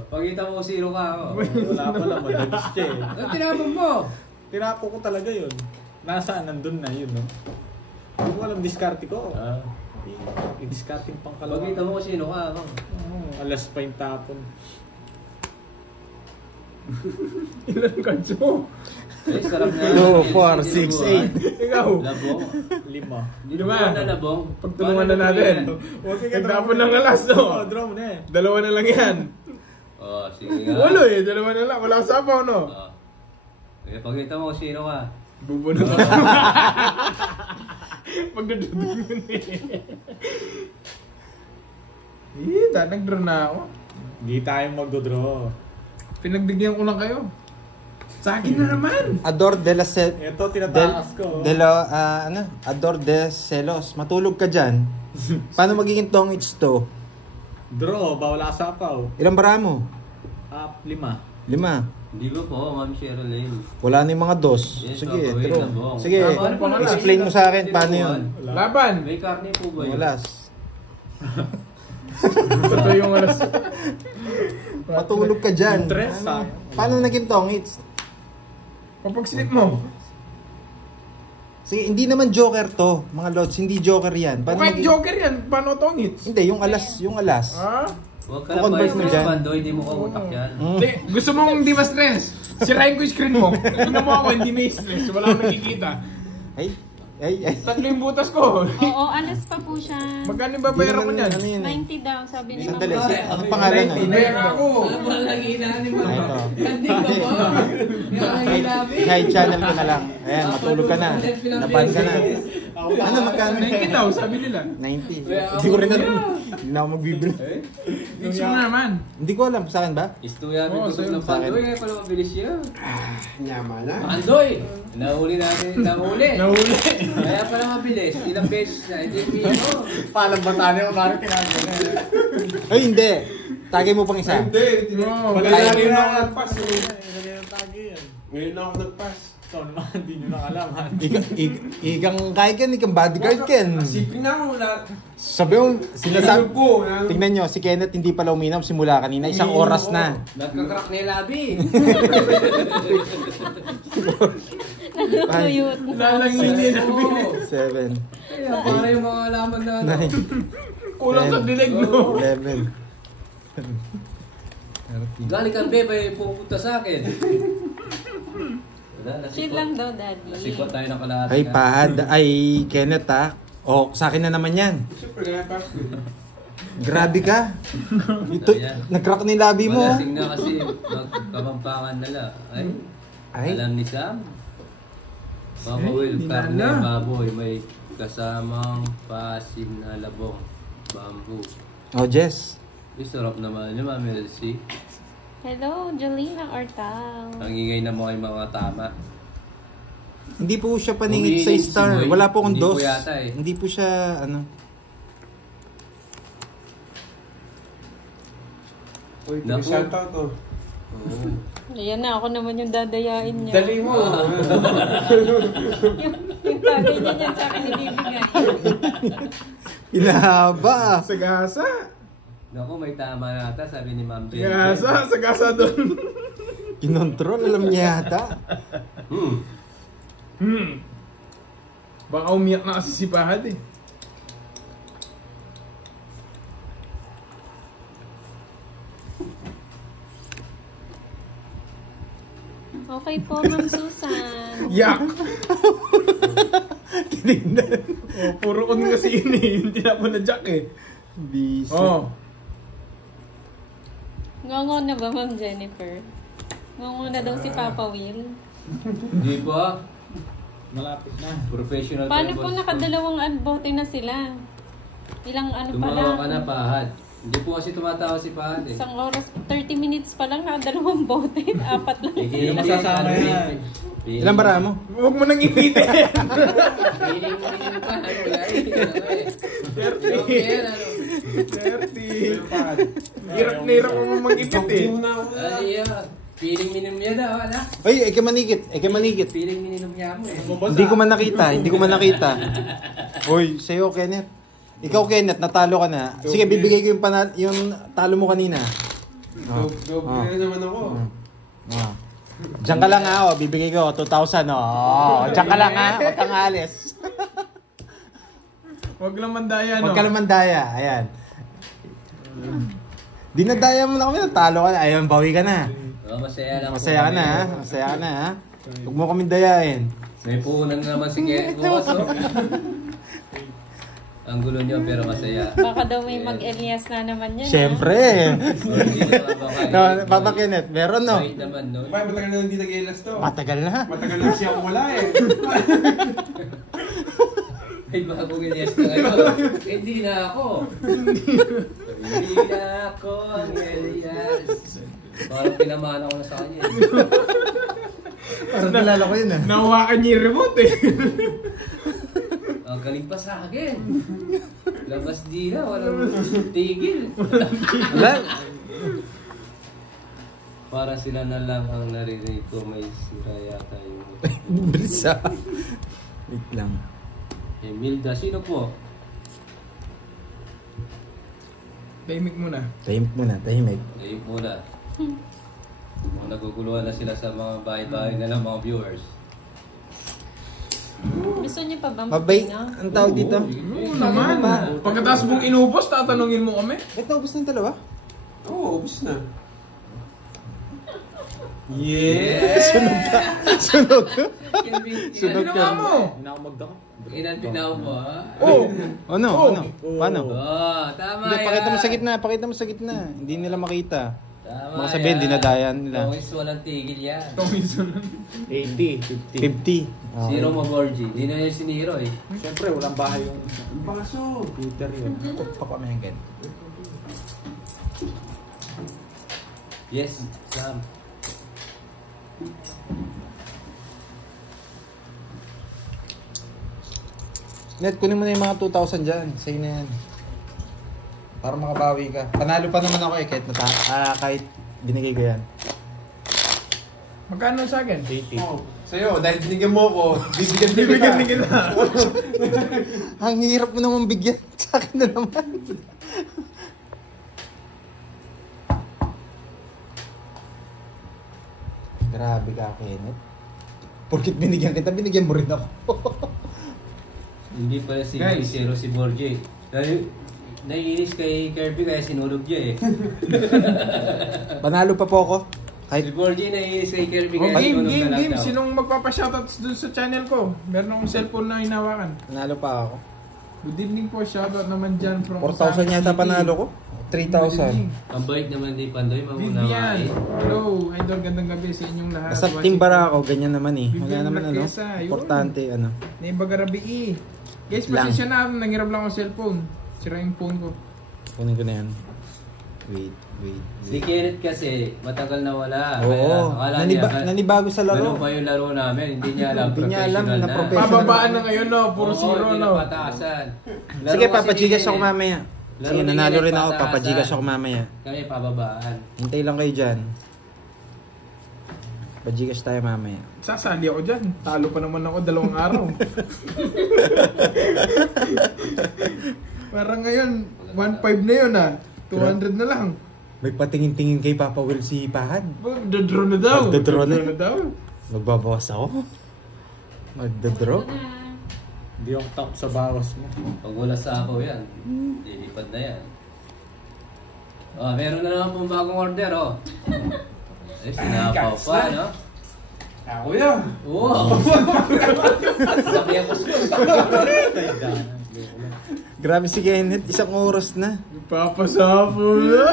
Pagkita mo 0 ka ako. Wala pala, madalis siya eh. Ang tinapon mo? Tinapo ko talaga yun. Nasaan? Nandun na yun, no? Hindi ko alam, diskarte ko. I-discarding pang kalawa. Pagkita mo kung sino ka. Ako. Alas pa yung tapon. Ilan cards mo? Ay, sarap na. 2, 4, 6, 8. Ikaw. Labong. 5. Dinubuhan na labong. Pagtulungan na natin. Nagtapon ng alas, no? Oo, draw mo na eh. Dalawa na lang yan. Oh, sige nga. Walo eh, dalawa na lang. Wala kang sapaw, no? Okay, pagkita mo kung sino ka. Bubunod ako. Pagkadudin yun eh. Nag-draw na ako. Hindi tayo mag-draw. Pinagbigyan ko lang kayo. Sa akin na naman. Ador de la Ito, tinatakas ko. Ador de Celos. Matulog ka dyan. Paano magiging tong it's to? Draw, bawal asapaw. Ilang bara mo? 5. 5. Hindi ba po, Ma'am Sherilyn? Wala na yung mga dos. Yes, Sige, okay, draw. labong. Sige, Paano po naman? explain mo sa akin paano yun. Laban. May karne po ba yun? Walas. Totoo yung alas. Matulog ka dyan. Interest, sayang. Paano naging tong it's? Kapag slip mo. Sige, hindi naman joker to, mga lods. Hindi joker yan. Kahit magi- joker yan, paano tongits? Hindi, yung alas. Ha? Huwag ka na Convert pa mo dyan. Bando, hindi mo kautak yan. Hindi, gusto mong di ma-stress. Sirain ko yung screen mo. Tingnan mo ako, hindi may stress. Wala akong nakikita. Ay. 3 yung butas ko. Oo, alas pa po siya. Magkano yung babayaran ko niyan? Ano yun? 90 daw, sabi ni Sandali, Ma'am. anong pangalan nun? Bayaran ako. Alam mo lang nagiinaan mo. Ah, ito. Hindi ka ba? Kahit channel ko na lang. Ayan, matulog ka na. Naban ka na. Ano, magkano? 90 daw, sabi nila. 90. Hindi ko rin alam. Hindi na ako magbibili. Gusto mo naman. Hindi ko alam, sa akin ba? Istuya Oo, mo sa'yo. ng Pandoy, kaya pala mabilis siya. Nyama na. Pandoy! Nahuli natin, nahuli. Nahuli. Kaya pala mabilis. Ilang beses na, hindi mo. Palang batani mo, parang kinagano. Ay, hindi. Tagay mo pang isa. Hindi, Oo, Ngayon na ako na. nagpas. Ilagay ng tagi yan. Ngayon na ako nagpas. Ito naman, hindi nyo nakalaman. Ikang kaya ken, ikang bodyguard ken. Sipin na ako. Sabi mo, sinasabi ko. Tingnan nyo, si Kenneth hindi pala uminom simula kanina. Isang oras na. Nagkakrak na yung labi. Natutuyot. lalangin niya. Oo. 7, Kaya para yung mga alaman na ano. 9, Kulang sa dilig mo. 11. Galing kang bebe, pupunta sa akin. Wala, Chill lang daw, Daddy. Nasigwa tayo ng kalahati. Ay, pahad. Ay, Kenneth ha. O, sa akin na naman yan. Siyempre, kaya pas ko. Grabe ka. Ito, Ayan. nag-crack na yung labi mo. Malasing na kasi magkabampangan nila. Ay, Alam ni Sam. Mama Ay, Will, di karne, na. baboy, may kasamang pasim na labong. Bamboo. oh, Jess. Uy, sarap naman yun, Mami Elsie. Hello, Jolina Ortal. Ang ingay na mo ay mga tama. Hindi po siya paningit sa Umiinom si star. Boy. Wala po akong Hindi po dos. yata eh. Hindi po siya, ano. Uy, Naku. shout out to. Oo. Ayan na, ako naman yung dadayain niya. Dali mo. yung tagay niya dyan sa akin ibibigay. Pinahaba. Sagasa. Naku, may tama nata, sabi ni Ma'am Jen. Sagasa doon. Kinontrol, alam niya yata. Baka umiyak na kasi si Pahad eh. Okay po, Ma'am Susan. Yak! Tinignan. Oh, puro on kasi yun eh. Hindi na po na-jack eh. Bisit. Oh. Ngongo na ba, Ma'am Jennifer? Ngongo na daw si Papa Will. Hindi pa. Malapit na. Professional Paano po tables. nakadalawang bote na sila? Ilang ano pa Tumawa lang? ka na, Pahad. Hindi po kasi tumatawa si Pahad eh. Isang oras, 30 minutes pa lang, nakadalawang bote. 4 lang. Hindi masasama yan. Ilang bara mo? Huwag mo nang ipitin. Feeling mo rin pa. Ano yan? 30. Hirap na hirap mo mag-ipit eh. Ano yan? Feeling minum niya daw, anak. Ay, eke manikit. Feeling minum niya mo eh. Hindi ko man nakita. Uy, sa'yo, Kenneth. Ikaw, Kenneth, natalo ka na. Sige, bibigay ko yung talo mo kanina. Doble na naman ako. Oh. Diyan ka lang ha, bibigay ko 2,000. Oh, diyan ka lang ha, huwag kang alis. Huwag lang mandaya, no? Huwag ka lang mandaya, ayan. Dinadaya mo na kami, natalo ka na. Ayun, bawi ka na. Oh, masaya lang. Masaya ka na ha, Huwag mo kami dayain. May puhunan naman si Ken. Bukas oh. Ang gulo niyo pero masaya. Baka daw may mag-Elias na naman yan. Siyempre. No, Papa Kenneth, meron no? Wait naman, no? Bakit matagal na hindi nag-ilas to? Matagal na. Matagal na siya wala eh. Ay, bagong Elias na kayo. Hindi na ako. Hindi na ako ang Elias. Parang pinamana ko na sa kanya. Parang nalala ko yun ah. Nawakan niya yung remote eh. Ang galing pa sa akin. Labas di na, walang tigil. Wala. Para sila na lang ang naririnig ko, may sira yata yung... Bilis ah. Wait lang. Emilda, sino po? Tahimik muna. Tahimik muna, tahimik. Ayun muna. naguguluhan na sila sa mga bahay-bahay na lang mga viewers. Gusto niyo pa ba Mabait. magpina? Ang tawag dito? Oo naman. Pagkatapos mong inubos, tatanungin mo kami. Ito, ubos na yung dalawa? Oo, ubus na. Yes! Sunog. Sunog Ginawa mo. Hindi na ako magdako. Inanpinaw mo, ha? Oh! Ano? Oh. Ano? Paano? Oh, tama Hindi, yan. pakita mo sa gitna. Pakita mo sa gitna. Hindi nila makita. Tama Baka sabihin, yan. dinadayan nila. Tongis walang tigil yan. Tomiso lang. 80, 50. 50. Zero mo, Borgie. Di na yung siniro eh. Siyempre, walang bahay yung Ang baso. computer yun. Papamenggan. Yes, Sam. Net, kunin mo na yung mga 2,000 dyan. Sa'yo na yan. Para makabawi ka. Panalo pa naman ako eh, kahit binigay ko yan. Magkano sa akin? 80. Oh, sa'yo, dahil binigyan mo ko, bibigyan Bibigyan kita. Ang hirap mo naman bigyan. Sa akin na naman. Grabe ka, Kenneth. Porkit binigyan kita, binigyan mo rin ako. Hindi pala si Guys. Zero si Borgie. Dahil naiinis kay Kirby kaya sinulog niya eh. Panalo pa po ako. Si Kahit Borgie naiinis kay Kirby Oh, kaya game, sinulog game, na lang game. daw. Sinong magpapa-shoutouts dun sa channel ko? Meron akong cellphone na hinawakan. panalo pa ako. Good evening po. Shoutout naman dyan from 4,000 yata panalo ko. 3,000. Ang bait naman din Pandoy, Vivian. mamunawain. Hello. Idol, gandang gabi sa inyong lahat. Basta timbara ako, ganyan naman eh. Wala Vivian naman ano. Marquesa, yun. Importante ano. Naibagarabi eh. Guys, Lang. pasensya na. Nanghirap lang ako cellphone. Sira yung phone ko. Kunin ko na yan. Wait. Si Kenneth kasi matagal na wala. Oo. Akala Nanibago sa Ganun laro. pa yung laro namin. Hindi niya alam. Hindi niya alam professional na professional. Pababaan na ngayon, no? Puro Oo, zero, hindi no? na pataasan. Laro Sige, kasi papachigas ni ako Kenneth. mamaya. Laro Sige, ni nanalo Kenneth rin ako. pataasan. Papachigas ako mamaya. Kami pababaan. Hintay lang kayo dyan. Pachigas tayo mamaya. Sasali ako dyan. Talo pa naman ako 2 araw. Parang ngayon, 1.5 na yun ah. 200 na lang. May patingin-tingin kay Papa Will si Pahad. Magdadraw na daw. Magdadraw na. daw. Magbabawas ako. Magdadraw. Hindi ako top sa bawas mo. Pag wala sa ako yan, lilipad na yan. Oh, meron na naman pong bagong order, oh. Ay, sinapaw pa, no? Ako yan. Wow! Sabi ako Grabe si Kenneth, 1 oras na. Papasapol na.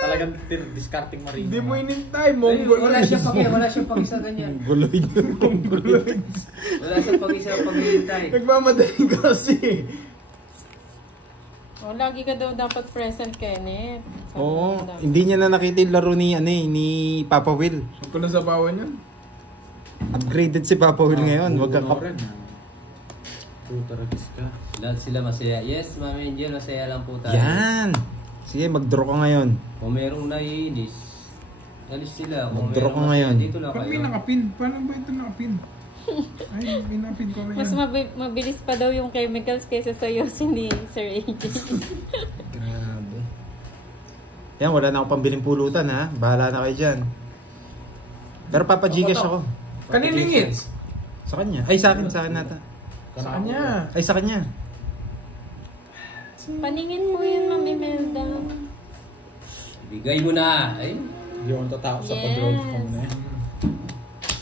Talagang discarding marino. Hindi mo inintay. Mongol. wala siyang pag-isa ganyan. Guloy na. Wala siyang pag-isa pag-ihintay. Nagmamadali kasi. Oh, lagi ka daw dapat present, Kenneth. Sabi Oo, mo daw. hindi niya na nakita yung laro ni, ni Papa Will. Saan ko na sa bawan yan? Upgraded si Papa Will ngayon. Wag ka rin. Tutaragis ka. Lahat sila masaya. Yes, Mami Angel, masaya lang po tayo. Yan! Sige, mag-draw ka ngayon. Kung merong naiinis, alis sila. Kung Mag-draw merong ka masaya, ngayon. dito lang Pag kayo. may nakapin, paano ba ito nakapin? Ay, may nakapin ko ngayon. Mas mabilis pa daw yung chemicals kaysa sa yosin ni Sir AJ. Grabe. Yan, wala na ako pambiling pulutan ha. Bahala na kayo dyan. Pero papagigas ako. Kaniling hits? Sa kanya. Ay, sa akin nata. Sa kanya. Ay, sa kanya. Paningin mo yan, Ma'am Imelda. Bigay mo na. Ay, Hindi ako tatakot sa Yes. pag-roll ko na yan.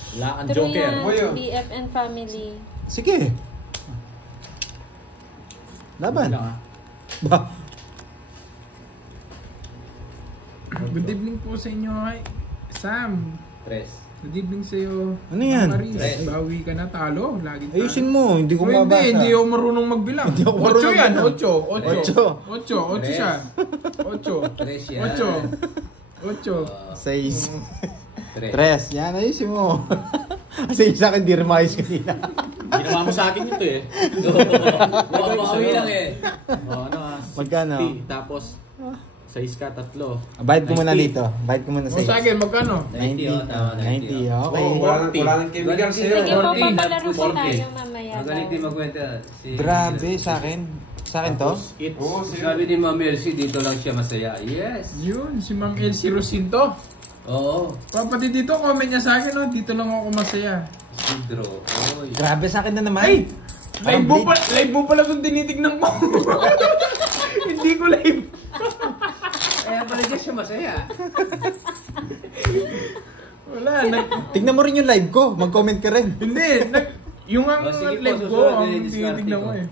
Wala kang True joker. yan, Boyo. BF and family. Sige. Laban. Lang, ah. Ba? Good evening po sa inyo, ay Sam. tres. Good evening sa iyo. Ano yan? Maris, Tres. bawi ka na, talo. Lagi talo. Ayusin mo, hindi ko Oh, mabasa. hindi ako marunong magbilang. Hindi ako 8 marunong yan, magbilang. 8. 8 Tres. siya. 8. Tres yan. 8. 6. Tres. 3. Yan, ayusin mo. Kasi yung sa akin, di rin maayos kanina. Ginawa mo sa akin ito eh. Bawi lang eh. O, ano ah, Magkano? 60, tapos 6 ka, 3. Bayad ko muna 90. dito. Bayad ko muna O sa sa akin, magkano? 90, oh, tama, 90, 90, okay. Oo, wala nang chemical sa'yo. Sige po, 40, papalaro po 40. tayo mamaya. Magaling din magkwenta. Si Grabe, sa akin. Sa akin to? It's Oo, sa'yo. Sabi ni Ma'am Mercy, dito lang siya masaya. Yes. Yun, si Ma'am Elsie Rosinto. Oo. Pati dito, comment niya sa akin, no? Dito lang ako masaya. Sidro. Oy. Grabe sa akin na naman. Ay! Live mo pala itong tinitignan ko. Hindi ko live. Kaya pala dyan siya masaya. Wala. Tignan mo rin yung live ko. Mag-comment ka rin. Hindi. Yung ang Sige po, live ko, susunod, ang i-discard tinitignan ko. ko eh.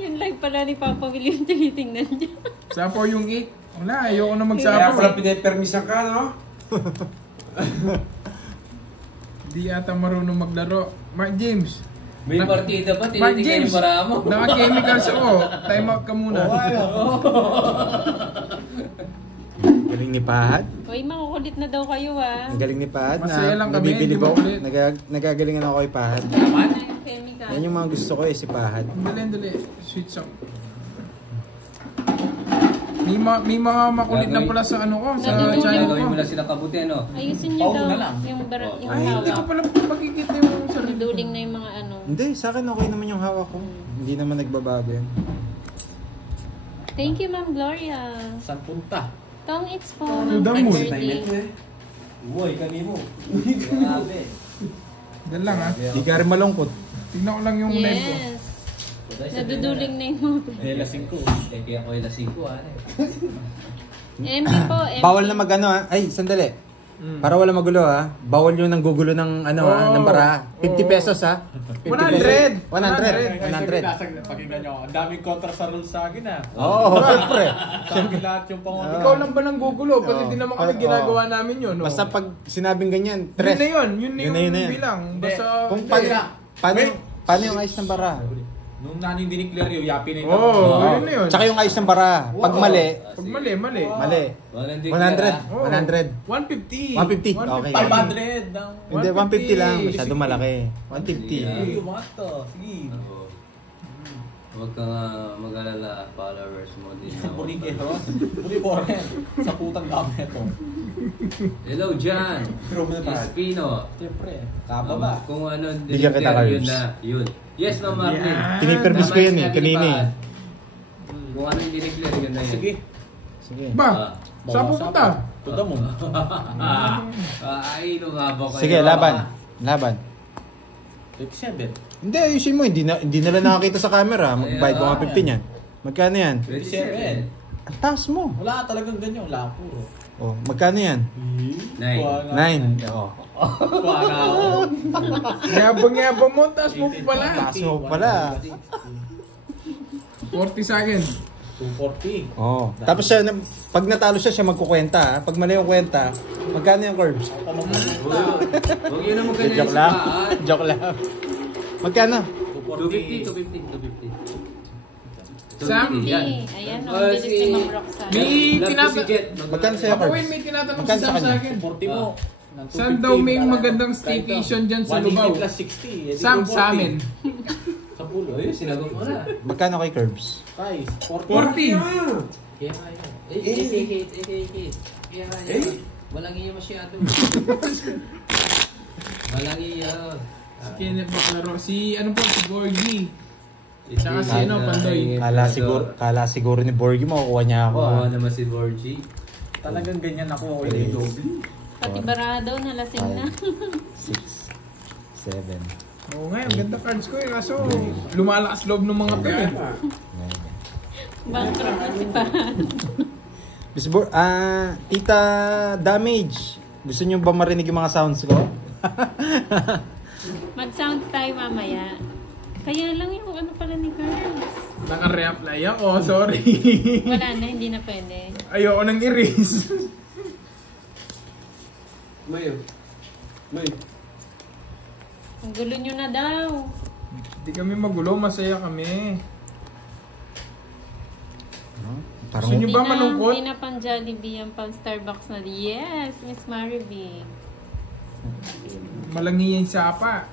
Yung live pala ni Papa Will yung tinitingnan niya. Sapo yung ik. Wala, ayoko na Kaya magsapo. pala pinapermisan ka, no? Di ata marunong maglaro. Mark James. May partida pa, Mark tinitingnan James. yung para mo. Naka-chemicals ako. Time out ka muna. Galing ni Pahad. Uy, makukulit na daw kayo Ang galing ni Pahad Masaya lang kami, nabibili di ko. ba ulit? Nagagalingan ako kay Pahad. Chemical. Yan yung mga gusto ko si Pahad. Dali. Switch up. May mga makulit na pala sa ano ko, sa Nagdudulog. channel Gagawin mo ko. lang sila kabuti, ano? Ayusin niyo daw na lang. yung yung Ay, hindi ko hawak. pala makikita yung sarili. Duling na yung mga ano. Hindi, sa akin okay naman yung hawak ko. Hindi naman nagbabago yan. Thank you, Ma'am Gloria. Saan punta? Tong, it's for To the moon. birthday. Uy, kami mo. Grabe. Yan lang ha. Hindi ka rin malungkot. Tignan ko lang yung live ko. Yes. Naduduling na yung mga. Eh, lasing ko. Kaya ko yung lasing ko, ano MP po, MP. Bawal na mag-ano ha. Ay, sandali. Para wala magulo ha. Bawal yung nanggugulo ng ano ha, ng bara. 50 pesos ha. 100. 100. Pakinggan nyo. Ang daming kontra sa rules sa akin ah. Oo, syempre. Sa akin lahat yung pangunin. Ikaw lang ba nang gugulo? Pati Oo. din naman kami Oo. ginagawa namin yun. No? Basta pag sinabing ganyan, Yun tres. na yun. Yun na Yun yung na yun. bilang. Basta... Kung hindi. paano yung ayos ng bara? Nung naning diniklear yung yapi na ito. Oo, yun na yun. Tsaka yung ayos ng bara. Pag mali, Pag mali. mali. 100. 100. Oo. 100. 150. 150. Okay. 500 ng... Hindi, 150 lang. Masyado malaki. 150. Ay, umangat to. Sige. Huwag kang mag-alala, followers mo din. Burigero. Buriboren. Sa putang dami ito. Hello, John. Espino. Siyempre. Kababa. Kung ano, Bigyan kita, dineclare, yun Carlos. na. Yun. Yes, Ma'am Martin. Yeah. Pinipermis ko yan eh, kanina eh. Kung ano yung dineclare, yun na yun. Sige. Sige. Ba? Saan pupunta? To the moon. Ay, lumabo kayo. Sige, laban. Laban. 27. Hindi, ayusin mo. Hindi na lang nakakita sa camera. Magbayad ko nga 50 yan. Magkano yan? 27. Ang taas mo. Wala talagang ganyan. Wala puro. Oh, magkano yan? 9. 9. Oh. Wala ako. Yabang mo. Taas mo pala. Taas mo pala. 40 sa akin. 240. Oh. Tapos siya, pag natalo siya magkukwenta. Pag mali yung kwenta, magkano yung curves? Huwag yun naman ganyan Joke lang. Joke lang. Magkano? 250. Sam? Hindi. Ayan, ang bilis ni Ma'am Roxanne. Magkano sa'yo, Ako curves? may tinatanong si Magkano sa Sam sa kanya? akin. 40 mo. Saan daw may magandang staycation dyan sa 180 Lubao? plus 60. Sam, sa amin. Sa pulo. Ayun, sinagot mo na. Magkano kay curves? Guys, 40. 40. Kaya kayo. Kaya kayo. Walang iya masyado. Walang iya. Si Kenneth Baclaro. Si ano po, si Borgie. Tsaka si ano, Pandoy. Kala siguro ni Borgie makukuha niya ako. Oo naman si Borgie. Talagang ganyan ako. Ulit. Pati barado, nalasing na. 6, 7, Oo nga, ang ganda cards ko eh. Kaso lumalakas loob ng mga to eh. 9. Bankrupt na si Pahan. Miss Tita Damage. Gusto niyo ba marinig yung mga sounds ko? Mag-sound tayo mamaya. Kaya lang yung ano pala ni Carlos. Naka-reapply ako, sorry. Wala na, hindi na pwede. Ayoko nang erase. Mayo. Ang gulo nyo na daw. Hindi kami magulo, masaya kami. Parang Gusto niyo ba malungkot? Hindi na pang Jollibee, yung pang Starbucks na. Yes, Miss Maribee. Malangi yung sapa.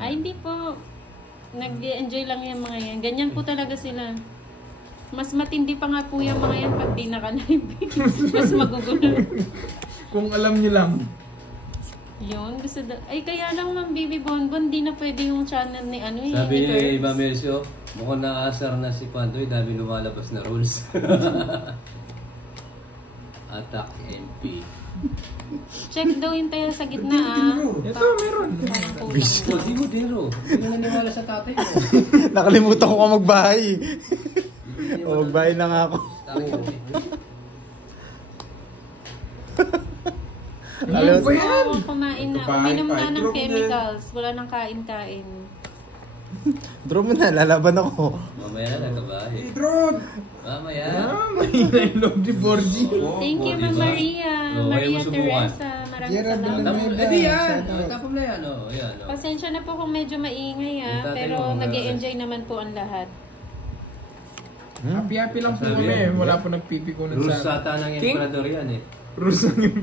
Ay, hindi po. Nag-enjoy lang yung mga yan. Ganyan po talaga sila. Mas matindi pa nga po yung mga yan pag di naka-live. Mas magugulo. Kung alam niyo lang. Yun, gusto ay, kaya lang Ma'am Bibi Bonbon, di na pwede yung channel ni ano eh. Sabi ni ni Curbs. Iba Mercio, mukhang nakaasar na si Pandoy, dami lumalabas na rules. Attack MP. Check daw yung tayo sa gitna ah. Ito, meron. Parang kulang. Oh, di mo dero. Hindi mo naniwala sa tatay mo. Nakalimutan ko ka magbahay. O, magbahay na nga ako. Ano ba yan? Oo, kumain na. Uminom na ng chemicals. Wala nang kain-kain. Draw mo na, lalaban ako. Mamaya na nagkabahay. Drone! Mamaya. May nailog di 4G. Thank you, Ma'am Maria. Oh, Maria ayaw mo subukan. Teresa. Maraming Gerard, salamat. dala- Eh di yan. Tapos na yan. Oh, yan. Oh. Pasensya na po kung medyo maingay Yung ah. tatay Pero mo, nag-e-enjoy naman po ang lahat. Happy-happy lang po Sabi kami. yan. Wala po nagpipikunan Rules sa... sata ng King? emperador yan eh. Rules ang yung...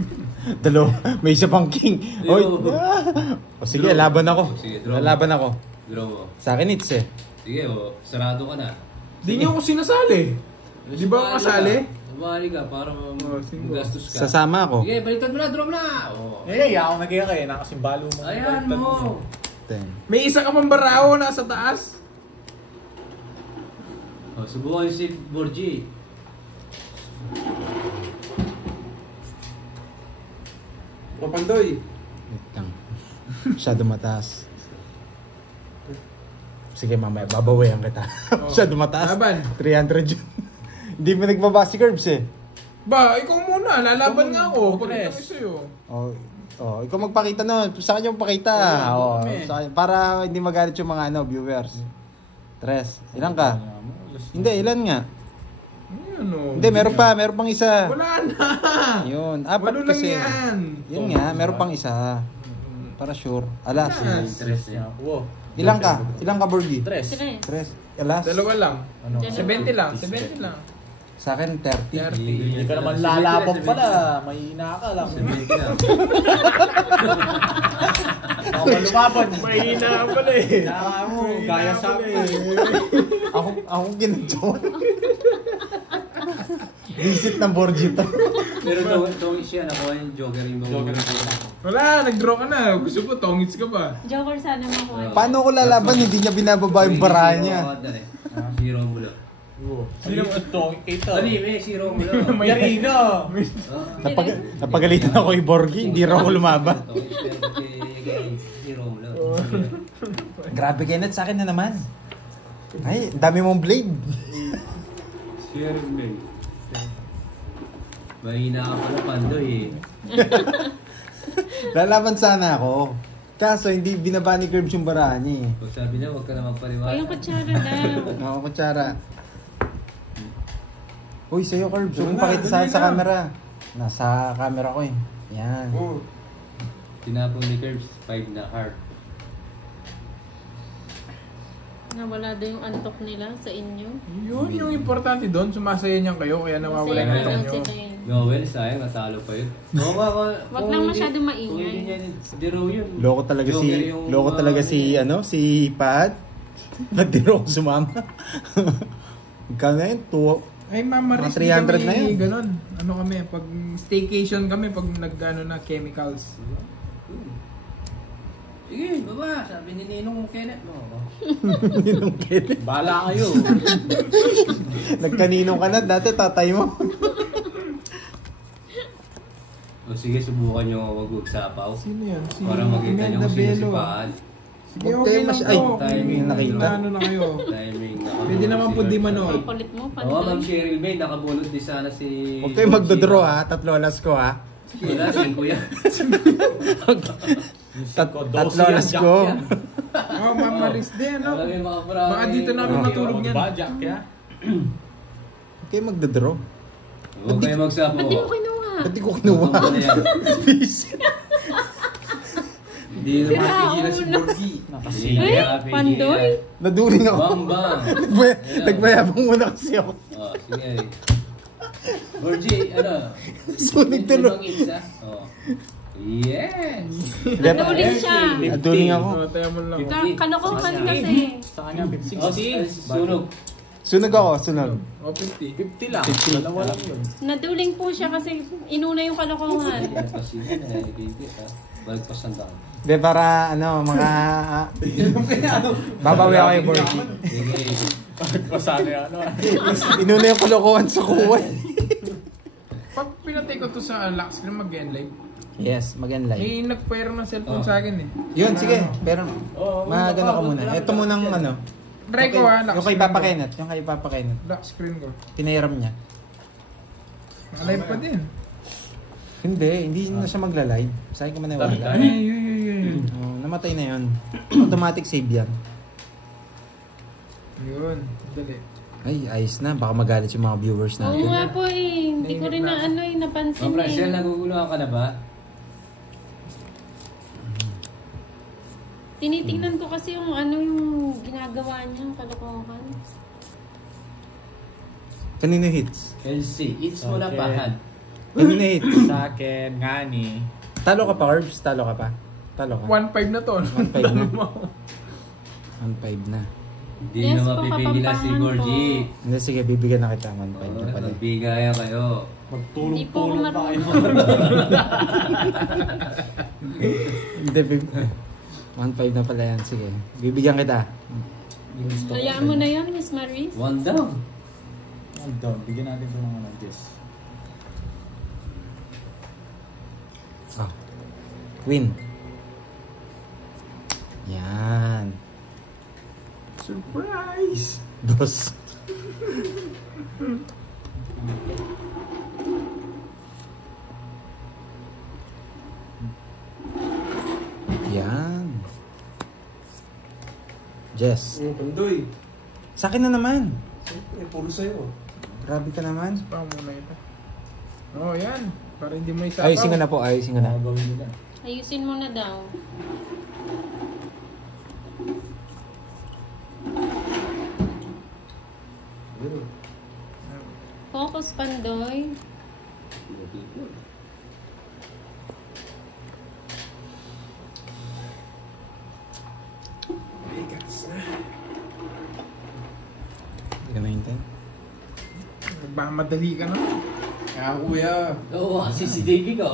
Dalawa, may isa pang king. Oy. Yo. O sige, laban ako. Sige, draw mo. Lalaban ako. Draw mo. Sa akin it's eh. Sige, oh, sarado ka na. Di niyo ako sinasali. Di ba ako kasali? Sumali ka para sige. magastos ka. Sasama ako. Sige, baliktad mo na, draw mo na. Oh. Eh, ako nag-iakay. Nakasimbalo mo. Ayan mo. Ten. May isa ka pang barao nasa taas. Oh, subukan si Borgie. O Pandoy. Wait lang. Masyado mataas. Sige mamaya, babawihan kita. Masyado mataas. Laban. 300 yun. Hindi mo nagbaba si Curbs eh. Ba, ikaw muna. Lalaban nga ako. Pag Press. ito sa'yo. Ikaw magpakita no. Sa kanya magpakita. Para hindi magalit yung mga viewers. Tres. Ilan ka? Hindi, ilan nga? Ano? Hindi, meron pang isa. Wala na. Yun, apat Walo lang kasi. yan. Yun nga, meron pang isa. Para sure. Alas. Interest niya. Wow. Ilan ka? Ilan ka, Borgie? Tres. Tres. Tres. Alas. Dalawa lang. Ano? 70 lang. 70 lang. Sa akin, 30. Hindi ka naman lalabang pala. Mahina ka lang. Ako lumaban. Mahina pala eh. Kaya mo. Gaya sa akin. Ako ginadyawan. Visit ng Borgie to. Pero itong siya, nakuha yung Joker yung Wala, nag-draw ka na. Gusto ko, tongits ka pa. Joker sana makuha. Paano ko lalaban? Hindi niya binababa yung barahan niya. Zero mula. Sino ito? Ito. Ano may zero mula. Yarino. Napagalitan ako kay Borgie. Hindi raw ako lumaban. Zero mula. Grabe Kenneth, sa akin na naman. Ay, dami mong blade. Zero mula. Mahina ka pala Pandoy eh. Lalaban sana ako. Kaso hindi binaba ni Curbs yung barahan niya eh. Pag sabi niya, huwag ka na magpaliwanag. O yung kutsara daw. Ako, kutsara. Uy, sa'yo Curbs. Huwag mo Doon na, pakita doon sa, na sa lang. camera. Nasa camera ko eh. Yan. Oh. Tinapon ni Curbs, 5 na heart. Nawala daw yung antok nila sa inyo. Yun yung importante doon. Sumasaya niyan kayo. Kaya nawawala Masaya yung na antok daw nyo. sila eh. No, well, sayang, nasalo pa yun. Oo nga, Wag lang masyado maingay. Kung hindi niya, zero yun. Loko talaga Joker yung, si Pat. Ba't di raw ako sumama? Magkano na yun? Ay, Mama Riz, Mga 300 na yun. Ganon. Ano kami, pag staycation kami, pag nag-ano na chemicals. Sige, baba. Sabi ni Ninong Kenneth mo. Ninong Kenneth. Bahala kayo. Nagkaninong ka na, dati tatay mo. O sige, subukan nyo wag sapaw. Sino yan? Si Para makita nyo Imelda kung sino si Bello. Paan. Sige, Huwag okay kayo lang mas- ay, po. timing nakita. Ano na kayo. Timing. Pwede naman po di manood. Ang kulit mo, Oo, Ma'am Pandoy. Cheryl May, nakabunod din sana si... Huwag kayo magdodraw ha, 3 alas ko ha. Wala, 5 yan. Tatlo alas ko. Oh, Mama Riz din, no? Alam yung mga bravo. Baka dito namin matulog yan. Badyak ya. Huwag kayo magdodraw. Huwag kayo magsapo. Ba't di mo kinuha? Ba't di ko kinuha? Ano yan? Hindi na mapigilan si Borgie. Eh, Pandoy? Naduring ako. Bang bang. Nagbayabang muna kasi ako. Oh, sige. Borgie, ano? Sunig tuloy. Limang isa? Oh. Yes! Naduling siya. Naduling ako. Oh, tayo mo lang. Kalokohan kasi. Sa kanya, 50. Oh, sunog. Sunog ako, sunog. Oh, 50. 50 lang. 50. Dalawa lang yun. Naduling po siya kasi inuna yung kalokohan. Pasigan na, nagigit ha. Bagpas ang daan. Hindi, para mga... babawi ako kay Borgie. Sige. Pasano yan. Ano? Inuna yung kalokohan sa kuwan. Pag pinatay ko to sa lock screen mag-enlive. Yes, mag-enlive. May nag-pair ng cellphone sa akin eh. Yun, sige. Pero, magano ka muna. Ito munang ano. Try ko lock Yung kay screen Papa ko. Kenneth. Yung kay Papa Kenneth. Lock screen ko. Pinairam niya. Alive pa din. Hindi na siya magla-live. Saan ka maniwala? Yun. Oh, namatay na yun. Automatic save yan. Yun, dali. Ay, ayos na. Baka magalit yung mga viewers Oo natin. nga po eh. Hindi ko rin na ano eh, napansin Sobra siya, eh. naguguluhan ka na ba? Tinitingnan ko kasi yung ano yung ginagawa niya, yung kalokohan. Kanino hits? LC, it's mo na pahan. Kanino hits? Sa akin, ngani. Talo ka pa, Orbs? Talo ka pa? Talo ka? 1.5 na to. 1.5 na. 1.5 na. Hindi Yes na po, mapipigilan si kapampangan Gorgie. po. Hindi, sige, bibigyan na kita. 1.5 na pala. Magbigayan kayo. Hindi po ako Magtulong-tulong pa kayo. Hindi, 1.5 na pala yan. Sige, bibigyan kita. Hayaan mo na yun, Miss Maris. One down. Ang down. Bigyan natin ito ng ano, Jess. Ah. Queen. Yan. Surprise! Dos. Yan. Jess. Pandoy. Sa akin na naman. Siyempre, puro sa'yo. Grabe ka naman. Pa muna ito. Oh, yan. Para hindi mo isapaw. Ayusin ka na po, ayusin ka na. Ano gawin nila? Ayusin mo na daw. Focus, Pandoy. Ay, gatas na. Hindi ka nahintay. Nagmamadali ka na. Kaya kuya. Oo, CCTV ka.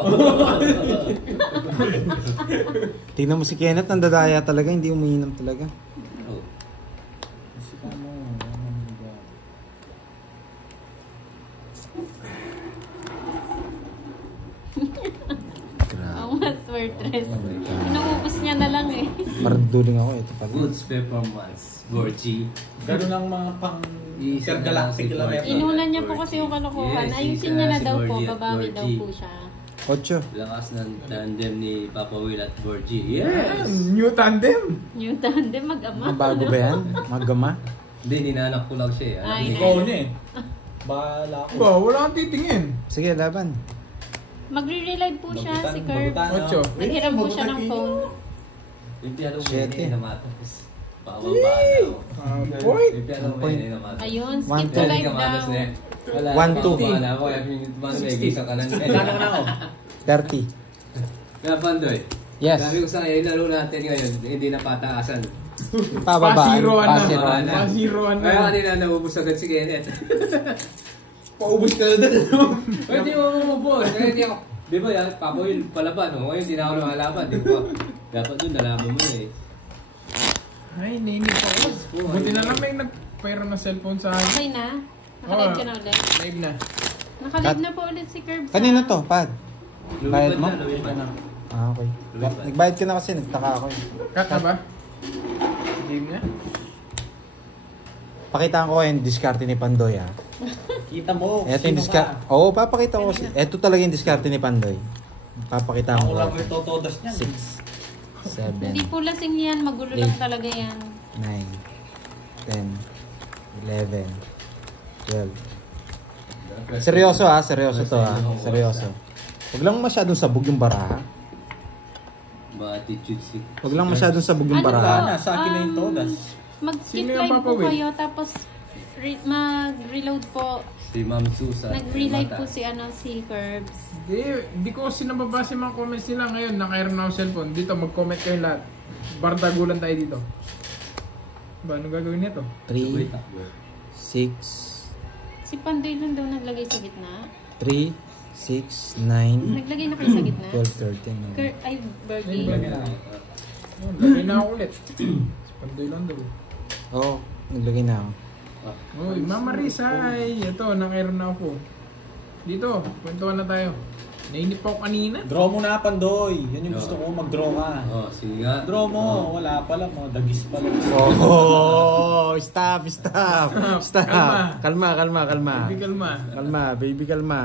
Tingnan mo si Kenneth, nandadaya talaga, hindi umiinom talaga. Kasi ka mo. Ano nila? Grabe. Ang mas worthless. Inuubos niya na lang eh. Marduling ako, ito pala. Goods performance. Gorgie. Ganun ang mga pang Isa na lang si intergalactic lang Gorgie. yan. Inunan niya po kasi yung kalokohan. Yes, Ayusin isa niya na si daw po. Gorgie at Babawi daw Gorgie. po siya. 8. Lakas ng tandem ni Papa Will at Gorgie. Yan. Yes! New tandem. New tandem mag-ama. Mabago ba yan? Magama? Hindi, ninanak ko lang siya eh. Ay, Ikaw niya eh. Bahala ako. Ba, wala kang titingin. Sige, laban. Magre-relive po siya si Bagutan, Curb. bagutan. Ocho. Naghiram po siya ng phone. Yung piano mo Siyete. yun, namatas. Pababa na. Point. Yung piano mo Point. yun, namatas. Ayun, One, skip to two. live daw. Wala. 1-2. Wala ako. Yung man may gisang ka lang. Kano na ako? 30. Kaya Pandoy. Yes. Sabi ko sa ngayon, laro natin ngayon, hindi na pataasan. Pababaan. Pasiroan na. Pasiroan na. Pasiroan na. Kaya kanina naubos agad si Kenneth. Paubos ka na doon. Pwede mo umubos. Kaya hindi ako. Di ba yan? Papa Will palaban. Ngayon hindi na ako lumalaban. Di ba? Dapat doon nalaban mo na eh. Ay, nainip ako. Buti na lang may nag-pair ng cellphone sa akin. Okay na? Nakalive ka na ulit? Live na. Nakalive na po ulit si Curb. Kanina to, Pad. Bayad mo? Lumipad na. Ah, okay. Nagbayad ka na kasi, nagtaka ako eh. Cut na ba? Game niya? Pakitaan ko yung diskarte ni Pandoy ha. Kita mo. Ito yung sino diskarte. ka? Oo, papakita ko. Ito talaga yung diskarte ni Pandoy. Papakita Ako ko. lang ito todas niyan. 6, 7, Hindi po lasing yan. Magulo lang talaga yan. 9, 10, 11, 12. Seryoso ha, seryoso to ha. Seryoso. Huwag lang masyadong sabog yung baraha. Ba-attitude si... Huwag lang masyadong sabog yung Ano baraha. Wala na, sa akin na yung todas. Mag-skip Sino yung live Papa po Will? kayo. Tapos mag-reload po. Si Ma'am Susan. Nag-relive po si Curbs. Hindi ko kasi nababasa yung mga comments nila ngayon. Nakairam na ako cellphone. Dito, mag-comment kayo lahat. Bardagulan tayo dito. Ba, ano gagawin nito? 3, 6, Si Pandoy lang daw naglagay sa gitna. 3, 6, 9, Naglagay na kayo sa gitna. 12, 13. Ay, Bergie. Lagay na ako ulit. Pandoy lang daw. Oo, naglagay na ako. Uy, Mama Risa, ay, ito, nakairam na ako. Dito, kwentuhan na tayo. Nainip ako kanina. Draw mo na, Pandoy. Yan yung gusto ko, mag-draw ka. Oh, sige nga. Draw mo, wala pala mo, dagis pala. Oh, stop. Kalma. Kalma. Baby, kalma. Baby, kalma.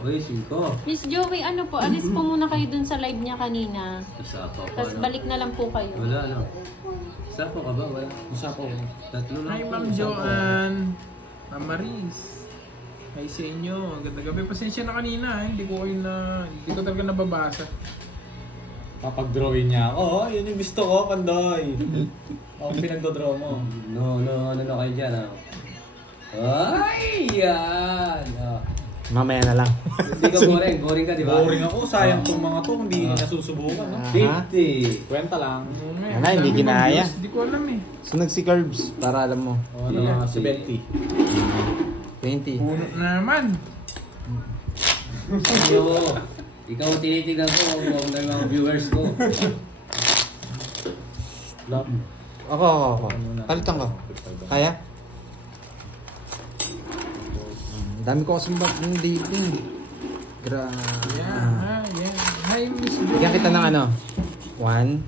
Okay, 5. Miss Joey, ano po, alis po muna kayo dun sa live niya kanina. Usapo ko. Tapos balik na lang po kayo. Wala, ano. Usapo ka ba? Wala. Usapo ko. Tatlo lang. Hi, Ma'am Joanne. Ma'am Maris. Hi sa inyo. Ang ganda gabi. Pasensya na kanina. Hindi ko talaga nababasa. Papag-drawin niya ako. Oh, yun yung gusto ko, Pandoy. Ako pinagdodraw mo. No, ano na kayo dyan, ano. Ay, yan. Oh. Mamaya na lang. Hindi ka boring ka, di ba? Boring ako, sayang tong mga to, hindi nasusubukan. No? 50. Kwenta lang. Ano, hindi ginaya. Hindi ko alam eh. Sunod si Curbs, para alam mo. O, ano mga 70. 20. Puno na naman. Ikaw tinitignan ko kung may mga viewers ko. Ako. Palitan ko. Kaya? Dami ko kasing bag ng dito. Yeah. Hi, Miss Joanne. Bigyan kita ng ano? 1,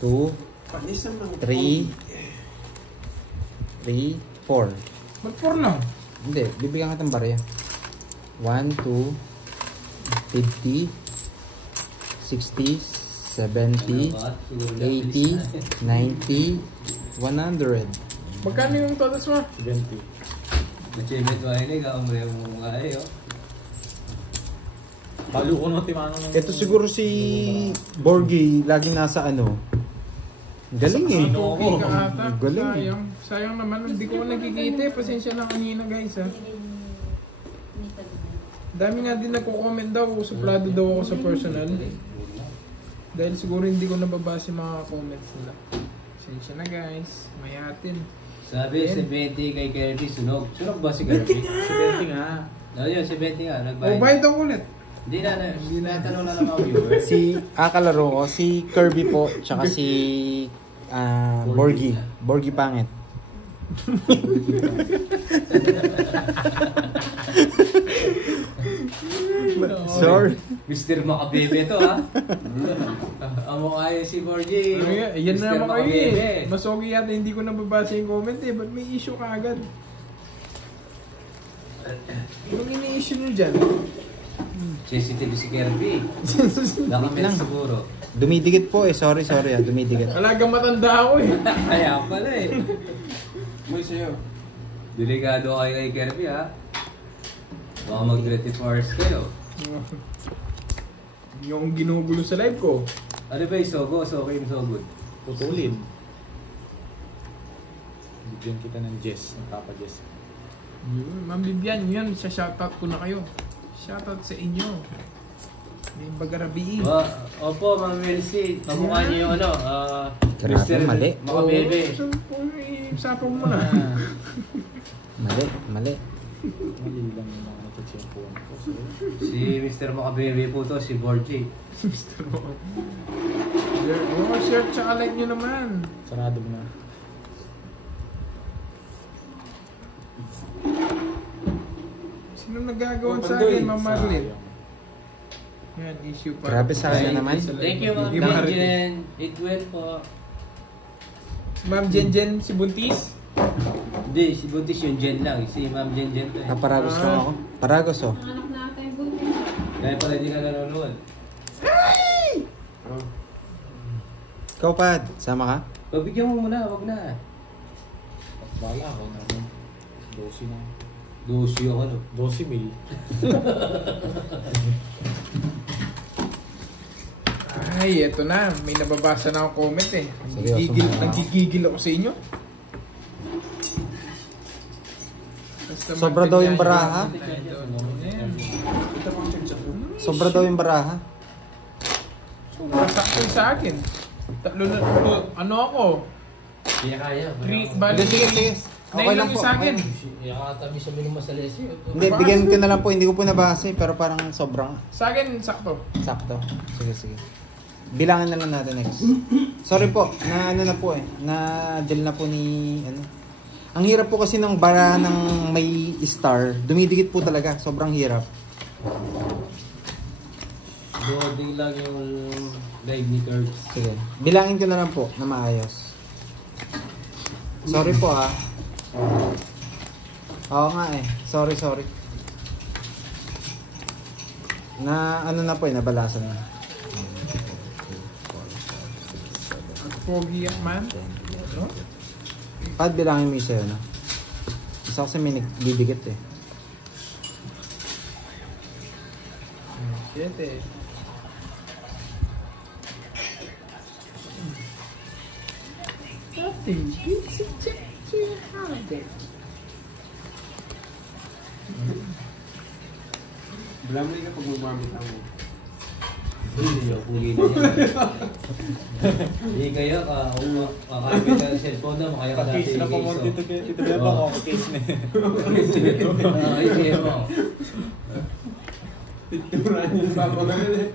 2, 3, 4. Ba't 4 lang? Hindi, bibigyan kita ng barya. 1, 2, 50, 60, 70, 80, 90, 100. Magkano yung totas mo? 70. Nachimit mo ay ikaw, ang mo nga eh, oh. Balo ko naman timano ng... Ito siguro si Borgie, laging nasa ano. Galing eh. Okay ka ata. Galing eh. Sayang naman. Hindi ko nakikita eh. Pasensya na kanina guys ha. Dami nga din nagko-comment daw. Suplado daw ako sa personal. Dahil siguro hindi ko nababasa mga comments nila. Pasensya na guys. Mayatin. Sabi, 70 kay Kirby, sunog. Sunog ba si Kirby? 70 nga. Ano yun, 70 nga, O, nagbayad. bayad ako ulit. Hindi na, tanong na lang mga viewers. Si kalaro ko, si Kirby po, tsaka si Borgie. Borgie pangit. Sorry. Mr. Makabebe to, ha? Amo kayo si Borgie. Yan na Mr. naman kayo eh. Makabebe. Mas okay yata hindi ko nababasa yung comment eh. Ba't may issue ka agad? Anong ini-issue nyo dyan? Sensitive si Kirby. Nakamit lang. siguro. Dumidikit po eh. Sorry dumidikit. Talagang matanda ako eh. Kaya pala eh. May sa'yo. Delikado kayo kay Kirby, ha? Baka mag-24 hours kayo. Yung ginugulo sa live ko. Ano ba yung Sogo? So okay yung Sogo. Putulin. Bigyan kita ng Jess, ng Papa Jess. Ma'am Bibian, yun. Shoutout ko na kayo. Shoutout sa inyo. May bagarabiin. Opo, Ma'am Melcy. Pamukha niyo yung ano, Grabe, mali. Makabebe. Sapong mo na. Mali. Mali lang yung mga natutsimpuan ko. Si Mr. Makabebe po to, si Borgie. Sister mo. Share tsaka like nyo naman. Sarado mo na. Sino nagagawan sa akin, Ma'am Marlene? Yan, issue pa. Grabe sa akin na naman. Thank you, Ma'am Iba- Jen. It well po. Ma'am Jen, si Buntis. Hindi, si Buntis yung Jen lang. Si Ma'am Jen to eh. Paragos ko ako. Paragos oh. Ang anak natin, buntis. Kaya pala di ka nanonood. Ikaw Pad, sama ka? Pabigyan mo muna, wag na. Bala ako naman. 12 na. Dosyo ako no. 12 mil. Ay, eto na. May nababasa na akong comment eh. Seryoso, Nagigigil ako sa inyo. Basta Sobra daw yung baraha. Ayan. Sobra daw yung baraha. Sobra sakto yung sa akin. Ano ako? Kaya. 3, bali. Sige. Okay lang po. yung sa akin. Yakatabi sa minum masalesi. Hindi, bigyan ko na lang po. Hindi ko po nabasa eh, pero parang sobrang Sa akin, sakto. sakto. Sige. Bilangin na lang natin next. Sorry po, na ano na po eh. Na deal na po ni ano. Ang hirap po kasi ng bara ng may star. Dumidikit po talaga. Sobrang hirap. Loading lang yung live ni Curbs. Sige. Bilangin ko na lang po na maayos. Sorry po ah. Oo nga eh. Sorry. Na ano na po eh. Nabalasan na. Pogi man. No? Pad, bilangin mo yung sa'yo, no? Isa kasi may nagbibigit eh. 7. Nothing beats a check to your habit. Blamay ka pag magmamit ako. Hindi yung pugi na yan. Hindi kayo, kakamit ka ng cellphone na, makaya ka dati Case na po mo dito ba ako case na eh. Ay, siya mo. Tituraan yung babagalan eh.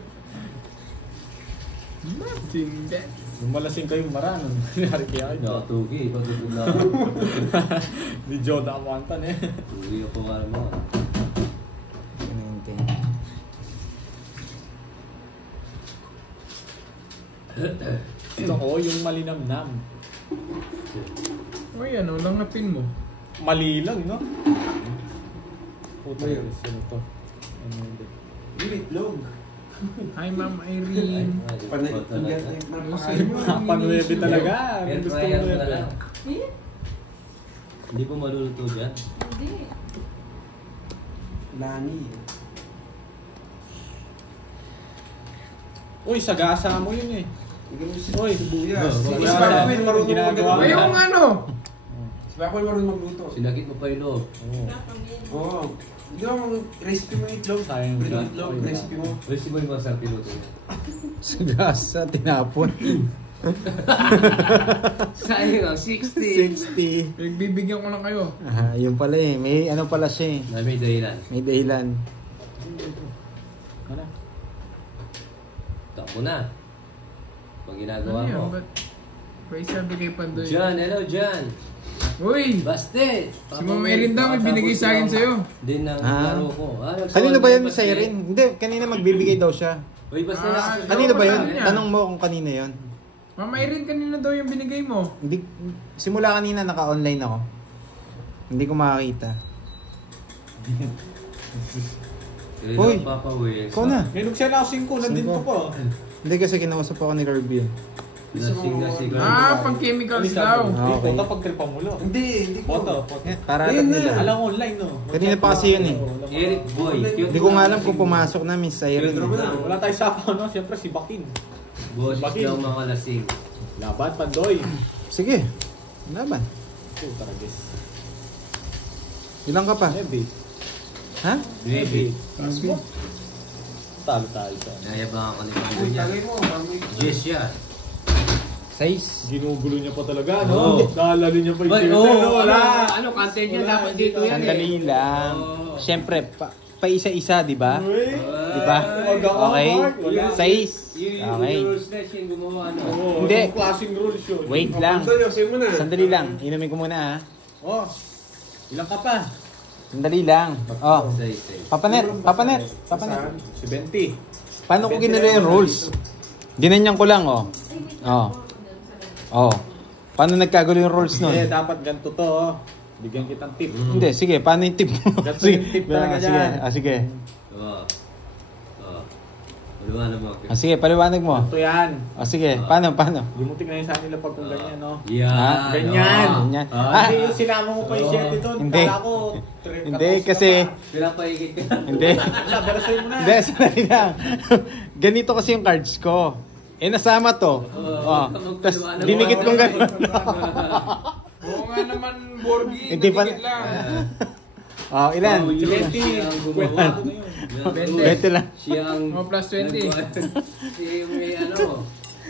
Nothing beats. Lumalasing kayong mara nun. Nangyari kaya kayo. Nakatugi, patutog na ako. Di Joe nakamantan eh. Tugi ako nga naman. Ito ko, yung malinamnam. Uy, ano, langapin mo. Mali lang, no? Puta Ayun. yun. Sino to? Ano yun? Yung itlog. Hi, Ma'am Irene. Panay, Panuwede talaga. Air Gusto fryer mo mo yun na eh. lang. Hindi po maluluto dyan. Hindi. Lani. Uy, sagasa mo yun eh. Uy, sibuyas. Oh, Si Bakwin marunong Ginagawa magluto. Ay, yung ano? Si Bakwin marunong magluto. Sinagit mo pa yung loob. Oo. Oo. Hindi mo recipe mo yung itlog. Sayang Prito lang. itlog, Ayun. recipe mo. Pwede mo yung masarap yung luto niya. Sagasa, tinapon. Sayang ang 60. 60. Nagbibigyan ko lang kayo. Ah, yun pala eh. May ano pala siya eh. Na may dahilan. May dahilan. Ano? Takbo na. Pag ginagawa Ano yan? mo. Ba't may sabi kay Pandoy? John, hello John. Uy! Bastet! Si Ma'am Erin daw, may binigay sa akin sa'yo. Din ng Ah. laro ko. Kanino ba yun, Miss Irene? Hindi, kanina magbibigay daw siya. Uy, basta Ah, na. Kanino ba yun? Saan niya? Tanong mo kung kanino yun. Ma'am Irene, kanina daw yung binigay mo. Hindi, simula kanina naka-online ako. Hindi ko makakita. Uy! Papa Wills. Ikaw na. May nagsiya na ako 5, nandito Cinco. po. Hindi kasi kinausap ako ni Kirby. Lasing na si Glenn. Pag chemicals daw. Ah, okay. Puta pag tripa mo lang. Hindi ko. Foto. Para Ayun alam na. nila. Alam online no. Kanina pa kasi yun eh. Eric Boy. Cute Hindi ko nga alam kung pumasok na, Miss Irene. Wala tayo sapaw no. Siyempre si Bakin. Boss Bakit? daw mga lasing. Laban, Pandoy. Sige. Laban. Puta ragis. Ilang ka pa? Heavy. Ha? Baby. Talo tayo sa. Nayabangan ko ni Pando Uy, niya. tagay mo. Mami. Yes siya. 6. Ginugulo niya pa talaga, Oo. no? Naalala niya pa yung But, Twitter, no? Wala. Ano, content niya Wala, dapat dito yan Sandali lang. Oo. Siyempre, pa isa-isa, di ba? Uy. Di ba? Wag ako, Okay. Mark. Wala. 6. Yung Okay. rules na siya yung gumawa, ano? Oo, Hindi. yung klaseng rules yun. Wait lang. Pandoy, yosin mo na. Sandali lang. Inumin ko muna ha. Oh, ilang ka pa? Sandali lang. Oh. Say, say. Papanet. Si 20. Paano ko ginalo yung rules? Ginanyan ko lang, oh. Oh. Oh. Paano nagkagulo yung rules nun? Eh, dapat ganito to, oh. Bigyan kitang tip. Hindi, sige. Paano yung tip mo? Ganito Sige. yung tip talaga sige. dyan. Sige. Oo. Oo. Paliwanag mo. Sige, paliwanag mo. Ito yan. Sige. Paano? Hindi mo tignan sa nila pag kung ganyan, no? Yan. Ah, ganyan. oo. Ganyan. Ah, Hindi, yung sinama mo pa yung shit ito. Hindi. Kala ko, Hindi, kasi... Pinapaigit ka. Hindi. Wala, pero sa'yo mo na. Hindi, sandali lang. Ganito kasi yung cards ko. Eh, nasama to. Oh. Tapos, dinikit kong gano'n. Oo nga naman, Borgi. Hindi pa- Nadikit lang. Oh, ilan? Oh, yun, 20. siya ang gumawa. Kwenta ko na yun. Yan, 20 lang. Siya ang... Oh, plus 20. Siya yung may ano.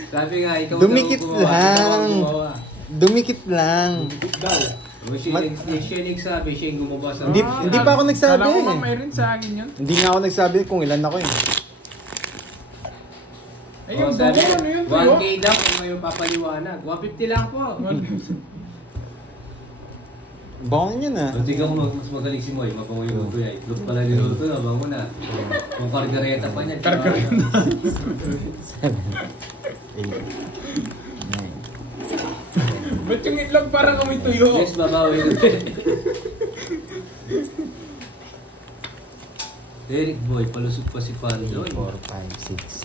Sabi nga, ikaw Dumikit daw gumawa, lang. ikaw ang gumawa. Dumikit lang. Daw. O, siya nagsabi, siya yung gumawa sa... Hindi pa ako nagsabi. Kala ko Ma'am Irene sa akin yun. Hindi nga ako nagsabi kung ilan ako eh. Ayun, sabi, bako, ano yun, tuyo? 1K daw kung may papaliwanag. 150 lang po. Bangon yun ah. So, tignan mo, mas magaling si Moy. Mapango yung luto niya. Itlog pala niluto na, bango na. Kung kargareta pa niya. Kargareta. 7, 8, 9. Ba't yung itlog parang kami tuyo? Yes, babawi na. Eric Boy, palusot pa si 4, 5, Pando. 6,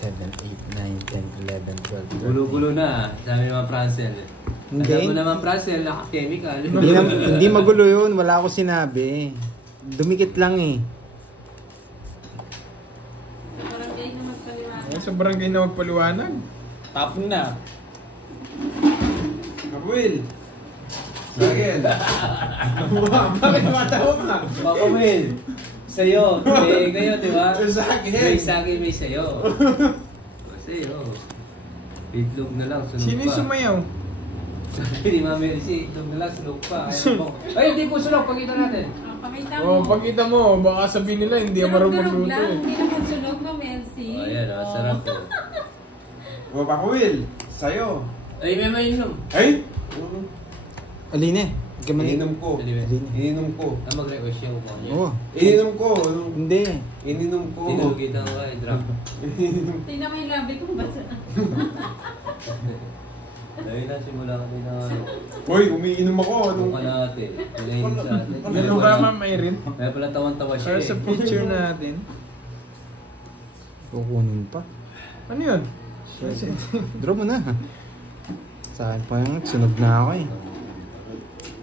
7, 8, 9, 10, 11, 12, 13. Gulo-gulo na, sabi naman Francel. Hindi. Alam mo naman Francel, naka-chemical. Hindi magulo yun. Wala ako sinabi. Dumikit lang eh. Barangay na magpaliwanag. Sa barangay na magpaliwanag. Tapon na. Will. Again. Bakit matawa ka? Baka Will, sa'yo. Eh, ngayon, di ba? Sa akin. May sa'kin, may sa'yo. Sa'yo. Itlog na lang, sunod Sino yung pa. sumayaw? Sabi ni Mami Elsie, itlog na lang, sunod pa. Ay, hindi po sunod, pakita natin. Pakita Oh, mo. pagkita mo, baka sabihin nila hindi ako marunong Durog-durog magluto lang. eh. Hindi naman sunog, Ma'am Elsie. Oh, ayan, sarap po. O, bako Will. Sa'yo. Ay, may mainom. Ay! Aline, gamanin. Ininom ko. Aline. Ininom ko. Mag-request siya kung niya. Oo. Ininom ko. Hindi. Ininom ko. Tinugita ko ay drop. Tingnan mo yung labi kong basa. Dahil na, simula kami na ano. Hoy, umiinom ako. Nung kalahati. Pilayin sa atin. Ganun ka Ma'am Irene? Kaya pala tawan-tawa siya Para eh. sa picture natin. Kukunin pa. Ano yun? Draw mo na. Sa akin pa yung sunog na ako eh.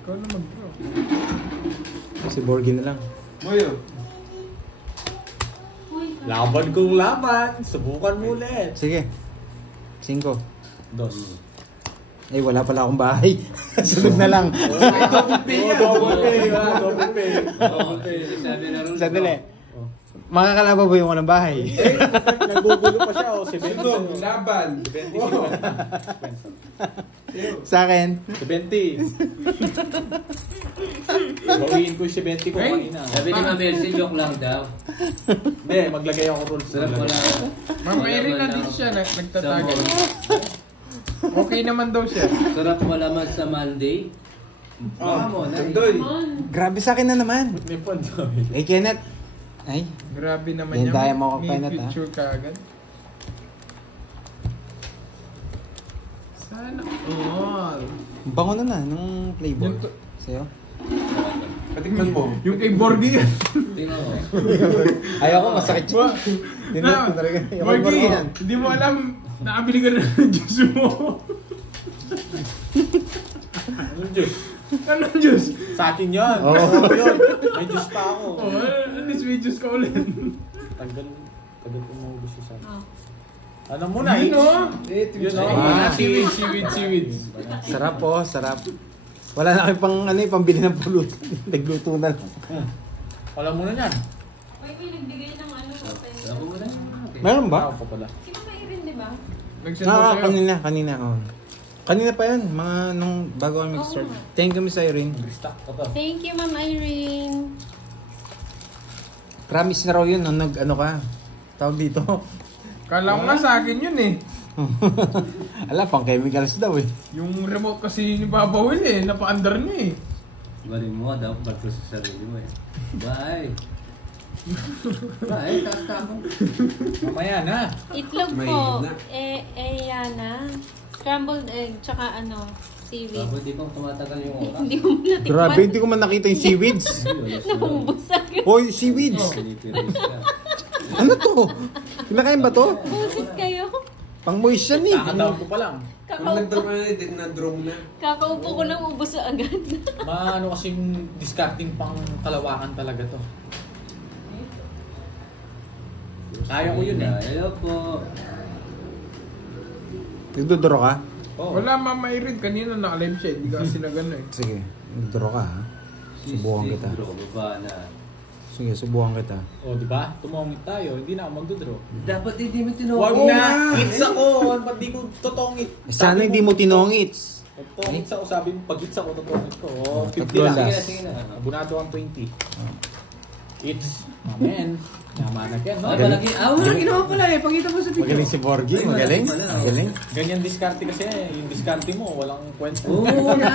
Ikaw na mag-draw. Si Borgie na lang. Moyo. Laban kong laban. Subukan mo ulit. Sige. 5. 2. Eh, wala pala akong bahay. Sunog na lang. Double pay. Double pay. Sabi na rin. Sandali. Makakalaba ba yung walang bahay? Nagugulo pa siya. O, si Sunog. Laban. 20. Sa akin. 70. Bawiin ko yung 70 ko kanina. Sabi ni Mami Elsie, joke lang daw. Hindi, maglagay ako rules. Sarap wala. Ma'am Irene nandito siya, nagtatagal. Okay naman daw siya. Sarap malaman sa Monday. Baka mo, Tandoy. Grabe sa akin na naman. May pondo. Eh, Kenneth. Ay, Grabe naman Yan, yan. daya mo ako, May Kenneth, ha? picture ka agad. Sana all. bango na nung Playboy. Yung to- Sa'yo? Patikman mo. Yung kay Borgie yan. Tingnan mo. Ayaw ko, masakit siya. Na, Borgie, hindi mo alam, nakabili ka na ng juice mo. Anong juice? Anong juice? Sa akin yun. Oo. Yun. May juice pa ako. Oh, at least may juice ka ulit. Tagal ko mo gusto sa akin. Oh. Ano muna? Yun o. Yun o. Ah. Seaweed. Sarap po, sarap. Wala na kayo pang, pambili ng pulutan. Nagluto na lang. Wala muna yan. Uy, may nagbigay ng ano. Ako muna. Meron ba? Ako pa pala. Si Mama Irene, di ba? Nagsend ko sa'yo. Kanina. Oh. Kanina pa yun, mga nung bago kami mag-start. Oo. Thank you, Miss Irene. Stock ko to. Thank you, Ma'am Irene. Promise na raw yun nung nag-ano ka. Tawag dito. Kala ko nga sa akin yun eh. Ala, pang chemicals daw eh. Yung remote kasi ni Papa Will eh, napa-under niya eh. Galing mo, dapat bato sa sarili mo eh. Bye. Bye, taas ka ako. Mamaya na. Itlog May po. na. Yana. Scrambled egg, tsaka ano, seaweed. Bakit di pa tumatagal yung oras? Hindi mo natikman. Grabe, hindi ko man nakita yung seaweeds. Nabubusan ka. Hoy, seaweeds! Tinitiris ka. Ano to? Kinakain ba to? Busit kayo. Pang moist yan eh. Kakataon ko pa lang. Ang nag-draw na din na-draw na. Kakaupo ko lang ubos agad. Maano kasing discarding pang kalawakan talaga to. Kaya ko yun eh. Hello po. Nagdodoro ka? Oh. Wala Mama Irene, kanina naka-live siya, hindi ka kasi na gano'n eh. Sige, nagdodoro ka ha. Subukan kita. Bro, baba na. Sige, subukan kita. Oh, di ba? Tumongit tayo, hindi na ako magdodraw. Dapat hindi mo tinawag. Wag Oo na! nga. Hits ako! Ba't di ko totongit? Sana hindi mo tinongits. Totongit ako, sabi mo, pag hits ako, totongit ko. Oh, 50 Tatlo lang. lang. Sige na, sige na. Abunado ang 20. It's, man. Yaman yan. Ay, malaki. Malaki naman pala eh. Pakita mo sa picture. Magaling si Borgie, Ay, magaling. malaki pala. Magaling. Ganyan diskarte kasi. Yung diskarte mo, walang kwento. Oo na.